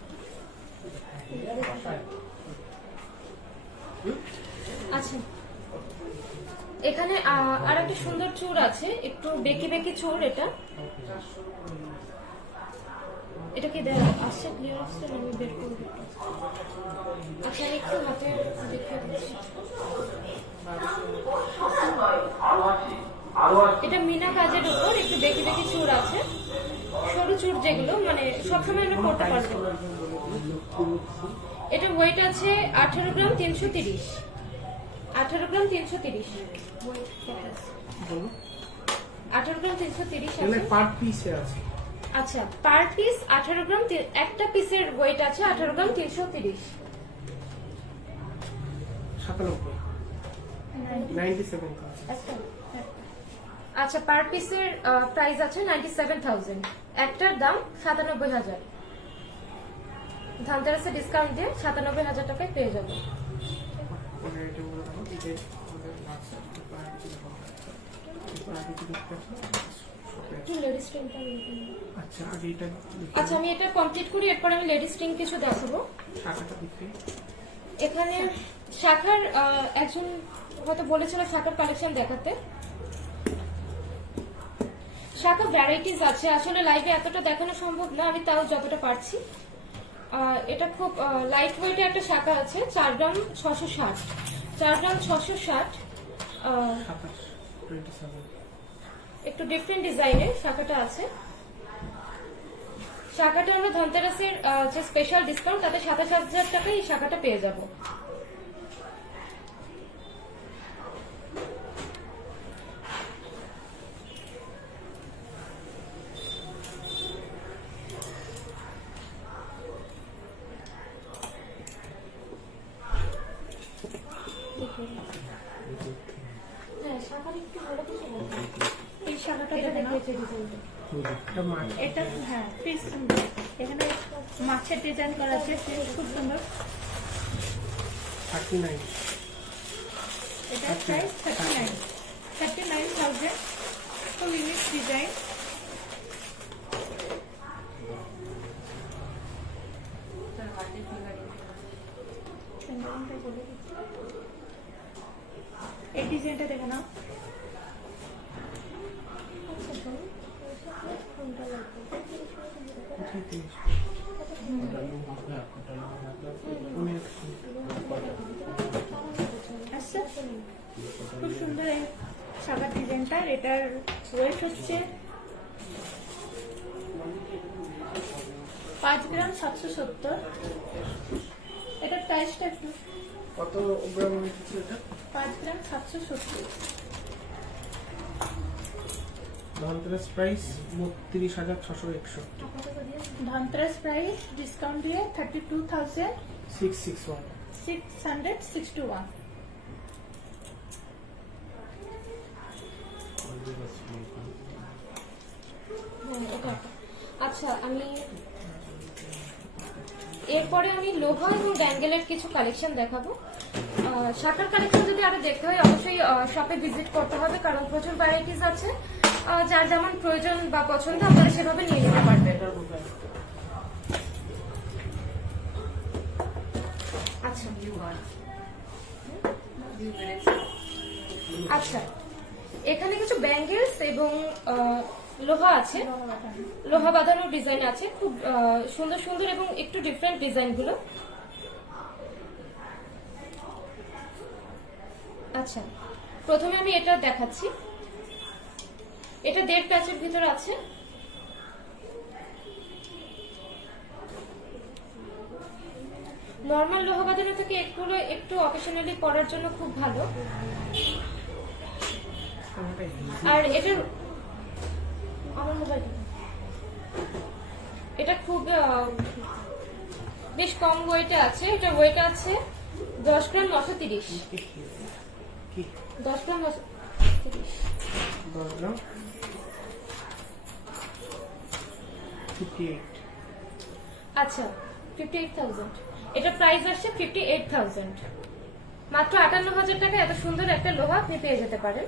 আচ্ছা, এখানে আর একটা সুন্দর চূড় আছে, একটু বেঁকে বেঁকে চূড়। এটা কি আসছে, ক্লিয়ার আসছে? আমি বের করে দিচ্ছি। আচ্ছা, আমি একটু হাতে দেখিয়ে দিচ্ছি। এটা মিনা কাজের উপর একটু বেঁকে বেঁকে চূড় আছে, সরু চূড় যেগুলো মানে সবসময় আমরা পড়তে পারবো। এটা ওয়েট আছে 18 গ্রাম 330। 18 গ্রাম 330 18 গ্রাম 330 আছে পার পিসে আছে। আচ্ছা, পার পিস 18 গ্রাম, একটা পিসের ওয়েট আছে 18 গ্রাম 330। 97,000। আচ্ছা, পার পিসের প্রাইস আছে 97,000, একটার দাম 97,000। ধানতেরাসে ডিসকাউন্ট দিয়ে 97,000 টাকায় পেয়ে যাবে। আচ্ছা, আমি এটা কমপ্লিট করি, এরপর আমি লেডিস স্ট্রিং কিছু দেখাবো। এখানে শাখার একজন হয়তো বলেছিল শাখার কালেকশন দেখাতে। শাখা ভ্যারাইটিস আছে, আসলে লাইভে এতটা দেখানো সম্ভব না, আমি তাও যতটা পারছি। এটা খুব লাইট ওয়েটে একটা শাখা আছে, 4 গ্রাম 660। 4 গ্রাম 660, একটু ডিফারেন্ট ডিজাইনের শাখাটা আছে। শাখাটা আমরা ধনতেরাসের যে স্পেশাল ডিসকাউন্ট তাতে 27,000 টাকায় এই শাখাটা পেয়ে যাব। এই শাখাটা এটা হ্যাঁ পিস, এখানে মাছের ডিজাইন করা আছে, খুব সুন্দর। 39, এটা প্রাইস 39,000, খুব ইউনিক ডিজাইন। এই ডিজাইনটা দেখে নাও। আচ্ছা, খুব সুন্দর এই শাখার ডিজাইনটা। এটার ওয়েট হচ্ছে 5 গ্রাম 770। এটার প্রাইসটা একটু কত গ্রাম হচ্ছে এটা? 5 গ্রাম 770। Dhanteras price 32,661, Dhanteras price discount দিয়ে 661। 32,661। আচ্ছা, আমি এরপরে আমি লোহা এবং ব্যাঙ্গেলের কিছু কালেকশন দেখাবো। শাখার কালেকশন যদি আরো দেখতে হয় অবশ্যই শপে ভিজিট করতে হবে, কারণ প্রচুর ভ্যারাইটিস আছে। যার যেমন প্রয়োজন বা পছন্দ আপনারা সেভাবে নিয়ে নিতে পারবেন। আচ্ছা আচ্ছা, এখানে কিছু ব্যাঙ্গেলস এবং লোহা আছে, লোহা বাঁধানোর ডিজাইন আছে, খুব সুন্দর সুন্দর এবং একটু ডিফারেন্ট ডিজাইন গুলো। আচ্ছা, প্রথমে আমি এটা দেখাচ্ছি। এটা 1.5 প্যাচের ভিতর আছে। নর্মাল লোহা বাঁধানো থেকে এগুলো একটু অকেশনালি পরার জন্য খুব ভালো। আর এটার আমার মোবাইল, এটা খুব বেশ কম ওয়েটে আছে। এটা ওয়েট আছে 10 গ্রাম 930। 10 গ্রাম 930। 10 গ্রাম 58। আচ্ছা, 58,000। এটা প্রাইস আসছে 58,000। মাত্র 58,000 টাকা এত সুন্দর একটা লোহা আপনি পেয়ে যেতে পারেন।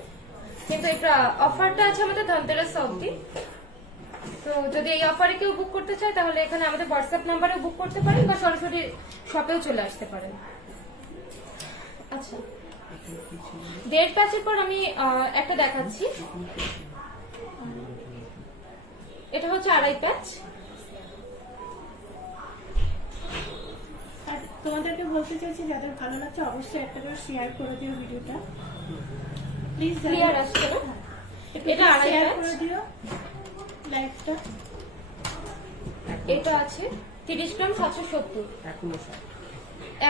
কিন্তু এটা অফারটা আছে আমাদের ধনতেরাস অবধি। তো যদি এই অফারে কেউ বুক করতে চায় তাহলে এখানে আমাদের হোয়াটসঅ্যাপ নাম্বারেও বুক করতে পারেন বা সরাসরি শপেও চলে আসতে পারেন। আচ্ছা, 1.5 প্যাচের পর আমি একটা দেখাচ্ছি। এটা হচ্ছে 2.5 প্যাচ। আর তোমাদেরকে বলতে চাইছি, যাদের ভালো লাগছে অবশ্যই একটা করে শেয়ার করে দিও ভিডিওটা, প্লিজ। ক্লিয়ার আসছে না? এটা 2.5 শেয়ার প্যাচ। করে দিও লাইভটা। এটা আছে 30 গ্রাম 770। 1,59,000।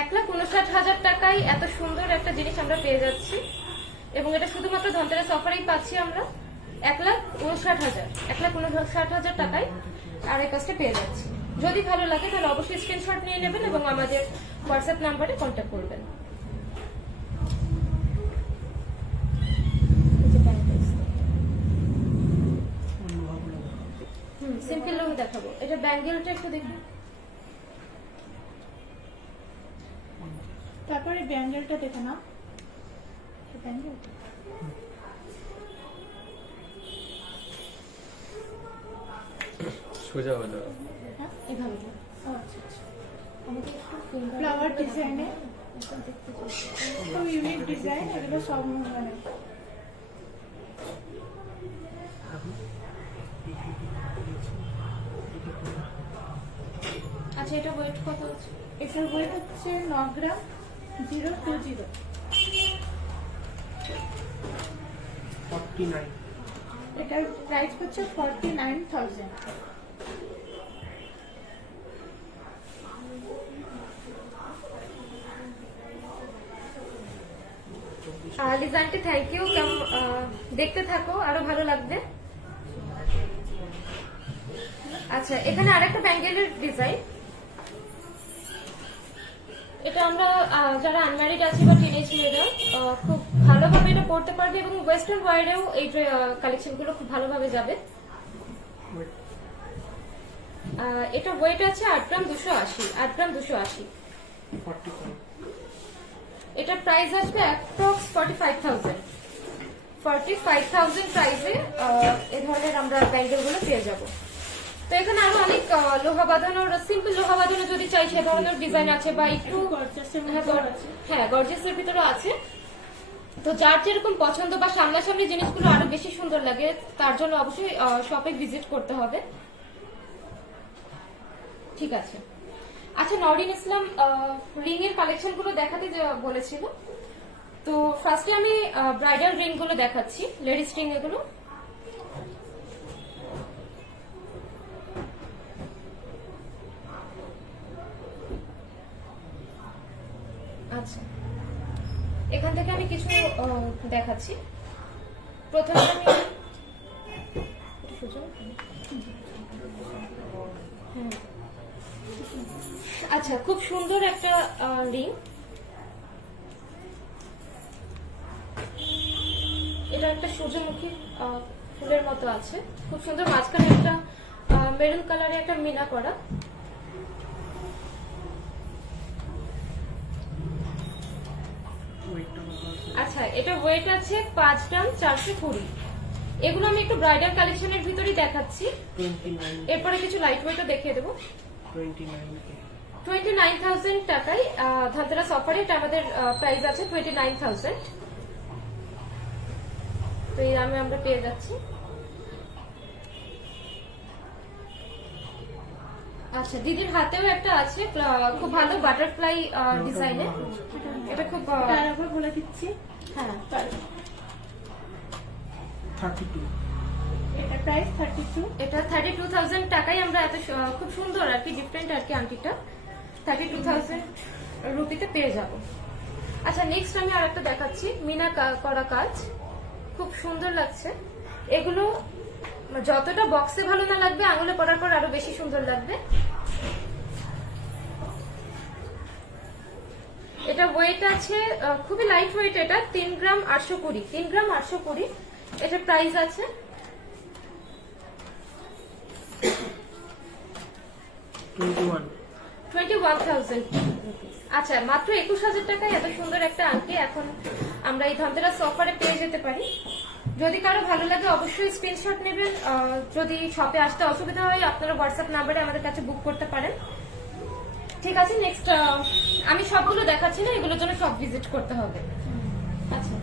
1,59,000 টাকায় এত সুন্দর একটা জিনিস আমরা পেয়ে যাচ্ছি, এবং এটা শুধুমাত্র ধনতেরাস অফারেই পাচ্ছি আমরা। 1,59,000 1,59,000 টাকায় আর এই কাজটা পেয়ে যাচ্ছি। যদি ভালো লাগে তাহলে অবশ্যই স্ক্রিনশট নিয়ে নেবেন এবং আমাদের হোয়াটসঅ্যাপ নাম্বারে কন্ট্যাক্ট করবেন। সিম্পল লোক দেখাবো। এটা ব্যাঙ্গেলটা একটু দেখুন। তারপরে ব্যাঙ্গেলটা দেখে নাও। ব্যাঙ্গেলটা সোজা হলো। এভাবে ও আচ্ছা আচ্ছা, আমাকে একটু finger ফ্লাওয়ার ডিজাইনে দেখতে চাই। খুব ইউনিক ডিজাইন, এগুলো সব মানে আচ্ছা, এটা ওয়েট কত আছে? এটার ওয়েট হচ্ছে 9 গ্রাম 020। 49। এটার প্রাইস হচ্ছে 49,000। লিজানকে থ্যাংক ইউ। দেখতে থাকো, আরো ভালো লাগবে। আচ্ছা, এখানে আরেকটা ব্যাঙ্গেলের ডিজাইন। এটা আমরা যারা আনম্যারিড আছে বা টিনেজ মেয়েরা খুব ভালোভাবে এটা পড়তে পারবে, এবং ওয়েস্টার্ন ওয়ারেও এই কালেকশন গুলো খুব ভালোভাবে যাবে। এটা ওয়েট আছে 8 গ্রাম 280। 8 গ্রাম 280। 45। এটা প্রাইস আসবে অ্যাপ্রক্স 45,000। 45,000 প্রাইসে এই ধরনের আমরা ব্যাঙ্গেল গুলো পেয়ে যাব। তো এখানে আরো অনেক লোহা বাঁধানোর, সিম্পল লোহা বাঁধানো যদি চাই সে ধরনের ডিজাইন আছে, বা একটু হ্যাঁ গর্জিয়াসের ভিতরে আছে। তো যার যেরকম পছন্দ বা সামনাসামনি জিনিসগুলো আরো বেশি সুন্দর লাগে তার জন্য অবশ্যই শপে ভিজিট করতে হবে। ঠিক আছে। আচ্ছা, নওরিন ইসলাম রিং এর কালেকশন গুলো দেখাতে বলেছিল। তো ফার্স্টে আমি ব্রাইডাল রিং গুলো দেখাচ্ছি, লেডিস রিং এগুলো। আচ্ছা, এখান থেকে আমি কিছু দেখাচ্ছি। প্রথমে আমি আচ্ছা, খুব সুন্দর একটা রিং। এটা একটা সূর্যমুখী ফুলের মতো আছে, খুব সুন্দর। মাঝখানে একটা মেরুন কালারে একটা মিনা করা। আচ্ছা, এটা ওয়েট আছে 5 গ্রাম 420। এগুলো আমি একটু ব্রাইডাল কালেকশনের ভিতরেই দেখাচ্ছি, 29 এরপরে কিছু লাইট ওয়েটও দেখিয়ে দেবো। 29 29,000 টাকায় ধনতেরাস অফারে এটা আমাদের প্রাইস আছে 29,000। তো এই দামে আমরা পেয়ে যাচ্ছি। আচ্ছা, দিদির হাতেও একটা আছে খুব ভালো বাটারফ্লাই ডিজাইনের। এটা খুব তার উপর বলে দিচ্ছি। হ্যাঁ, 32 এটা প্রাইস 32। এটা 32,000 টাকায় আমরা এত খুব সুন্দর আর কি, ডিফারেন্ট আর কি আংটিটা 32,000 রুপিতে পেয়ে যাব। আচ্ছা, নেক্সট আমি আর একটা দেখাচ্ছি, মিনা করা কাজ, খুব সুন্দর লাগছে। এগুলো যতটা বক্সে ভালো না লাগবে, আঙুলে পরার পর আরো বেশি সুন্দর লাগবে। এটা ওয়েট আছে খুবই লাইট ওয়েট, এটা 3 গ্রাম 820। 3 গ্রাম 820 এটার প্রাইস আছে 21,000। আচ্ছা, মাত্র 21,000 টাকায় এত সুন্দর একটা আংটি এখন আমরা এই ধনতেরাস অফারে পেয়ে যেতে পারি। যদি কারো ভালো লাগে অবশ্যই স্ক্রিনশট নেবেন। যদি শপে আসতে অসুবিধা হয় আপনারা হোয়াটসঅ্যাপ নাম্বারে আমাদের কাছে বুক করতে পারেন। ঠিক আছে, নেক্সট আমি সবগুলো দেখাচ্ছি না, এগুলোর জন্য সব ভিজিট করতে হবে। আচ্ছা,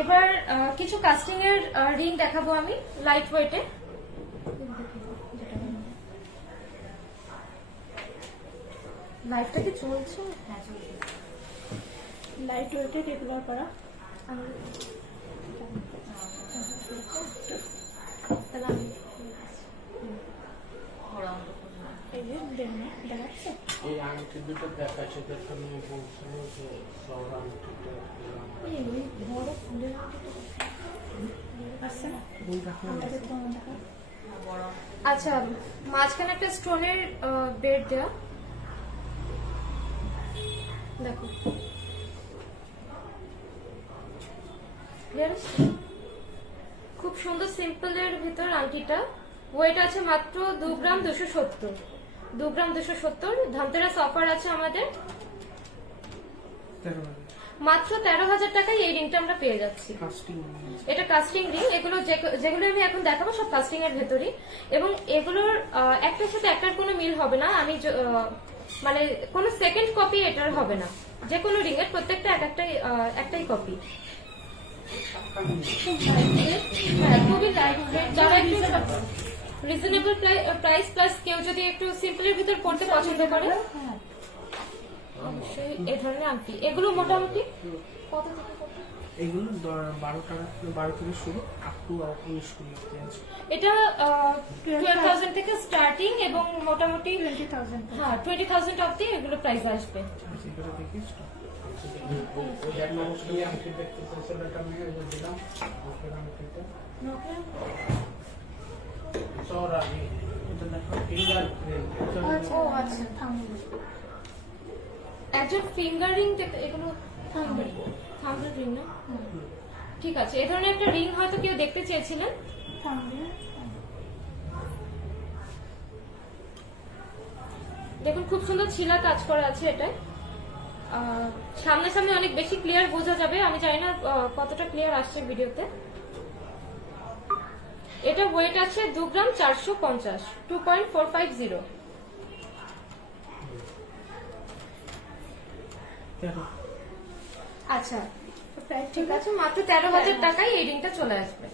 এবার কিছু কাস্টিং এর রিং দেখাবো আমি লাইট ওয়েটে। লাইটটা কি চলছে? হ্যাঁ, চলছে। লাইট ওয়েটে রেগুলার করা। তাহলে আমি এই যে দেখাচ্ছে। এই আংটি দুটো দেখাচ্ছে, দেখো আমি বলছিলাম যে সব আংটিটা এই ওই বড় ফুলের আসছে না, ওই দেখো ওটাকে তোমার দেখা। আচ্ছা, মাঝখানে একটা স্টোনের বেড দেওয়া, দেখো Clear আছে? খুব সুন্দর সিম্পলের ভিতর আংটিটা। ওয়েট আছে মাত্র 2 গ্রাম 270। 2 গ্রাম 270। ধনতেরাস অফার আছে আমাদের মাত্র 13,000 টাকায় এই রিংটা আমরা পেয়ে যাচ্ছি। কাস্টিং এটা কাস্টিং রিং। এগুলো যেগুলো আমি এখন দেখাবো সব কাস্টিং এর ভেতরই, এবং এগুলোর একটার সাথে একটার কোনো মিল হবে না। আমি মানে কোনো সেকেন্ড কপি এটার হবে না। যে কোনো রিং এর প্রত্যেকটা একটাই কপি। হ্যাঁ, খুবই লাইট ওয়েট। যারা একটু রিজনেবল প্রাইস প্লাস কেউ যদি একটু সিম্পলের ভিতর পড়তে পছন্দ করে অবশ্যই এই ধরনের আংটি। এগুলো মোটামুটি কত থেকে কত? এগুলো 12 টাকা 12 থেকে শুরু আপ টু 19 কুড়ি আছে। এটা 12,000 থেকে স্টার্টিং এবং মোটামুটি 20,000। হ্যাঁ 20,000 অব্দি এগুলো প্রাইস আসবে। সেটা দেখি স্টক ওই এক নমস্কার আংটি দেখতে সেটা আমি দিলাম ওকে আংটিটা সরাই এটা দেখো ফিঙ্গার ও আচ্ছা, থামুন। একজন ফিঙ্গারিং এগুলো থাম্বল রিং না? ঠিক আছে, এই ধরনের একটা রিং হয়তো কেউ দেখতে চেয়েছিলেন। থামুন। দেখুন খুব সুন্দর ছিলা কাজ করা আছে এটায়। সামনে সামনে অনেক বেশি ক্লিয়ার বোঝা যাবে, আমি জানি না কতটা ক্লিয়ার আসছে ভিডিওতে। এটা ওয়েট আছে 2 গ্রাম 450, 2.450। আচ্ছা, ঠিক আছে, মাত্র 13,000 টাকায় এই রিংটা চলে আসবে।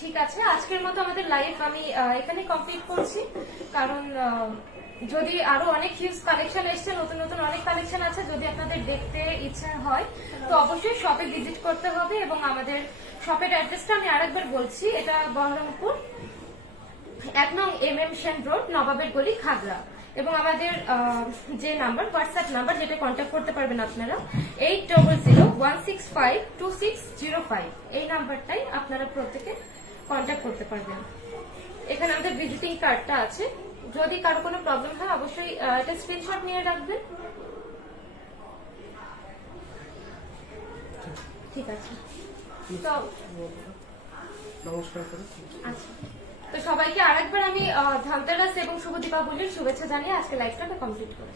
ঠিক আছে, আজকের মতো আমাদের লাইভ আমি এখানে কমপ্লিট করছি, কারণ যদি আরো অনেক হিউজ কালেকশন এসছে, নতুন নতুন অনেক কালেকশন আছে, যদি আপনাদের দেখতে ইচ্ছা হয় তো অবশ্যই শপে ভিজিট করতে হবে। এবং আমাদের শপের অ্যাড্রেসটা আমি আরেকবার বলছি, এটা বহরমপুর 1 নং MM সেন রোড, নবাবের গলি, খাগড়া। এবং আমাদের যে নাম্বার, হোয়াটসঅ্যাপ নাম্বার, যেটা কন্ট্যাক্ট করতে পারবেন আপনারা 8001652605, এই নাম্বারটাই আপনারা প্রত্যেকে কন্ট্যাক্ট করতে পারবেন। এখানে আমাদের ভিজিটিং কার্ডটা আছে, যদি কারো কোনো প্রবলেম হয় অবশ্যই এটা স্ক্রিনশট নিয়ে রাখবেন। ঠিক আছে, তো নমস্কার করে আচ্ছা, তো সবাইকে আরেকবার আমি ধনতেরাস এবং শুভ দীপাবলির শুভেচ্ছা জানিয়ে আজকে লাইভটা কমপ্লিট করি।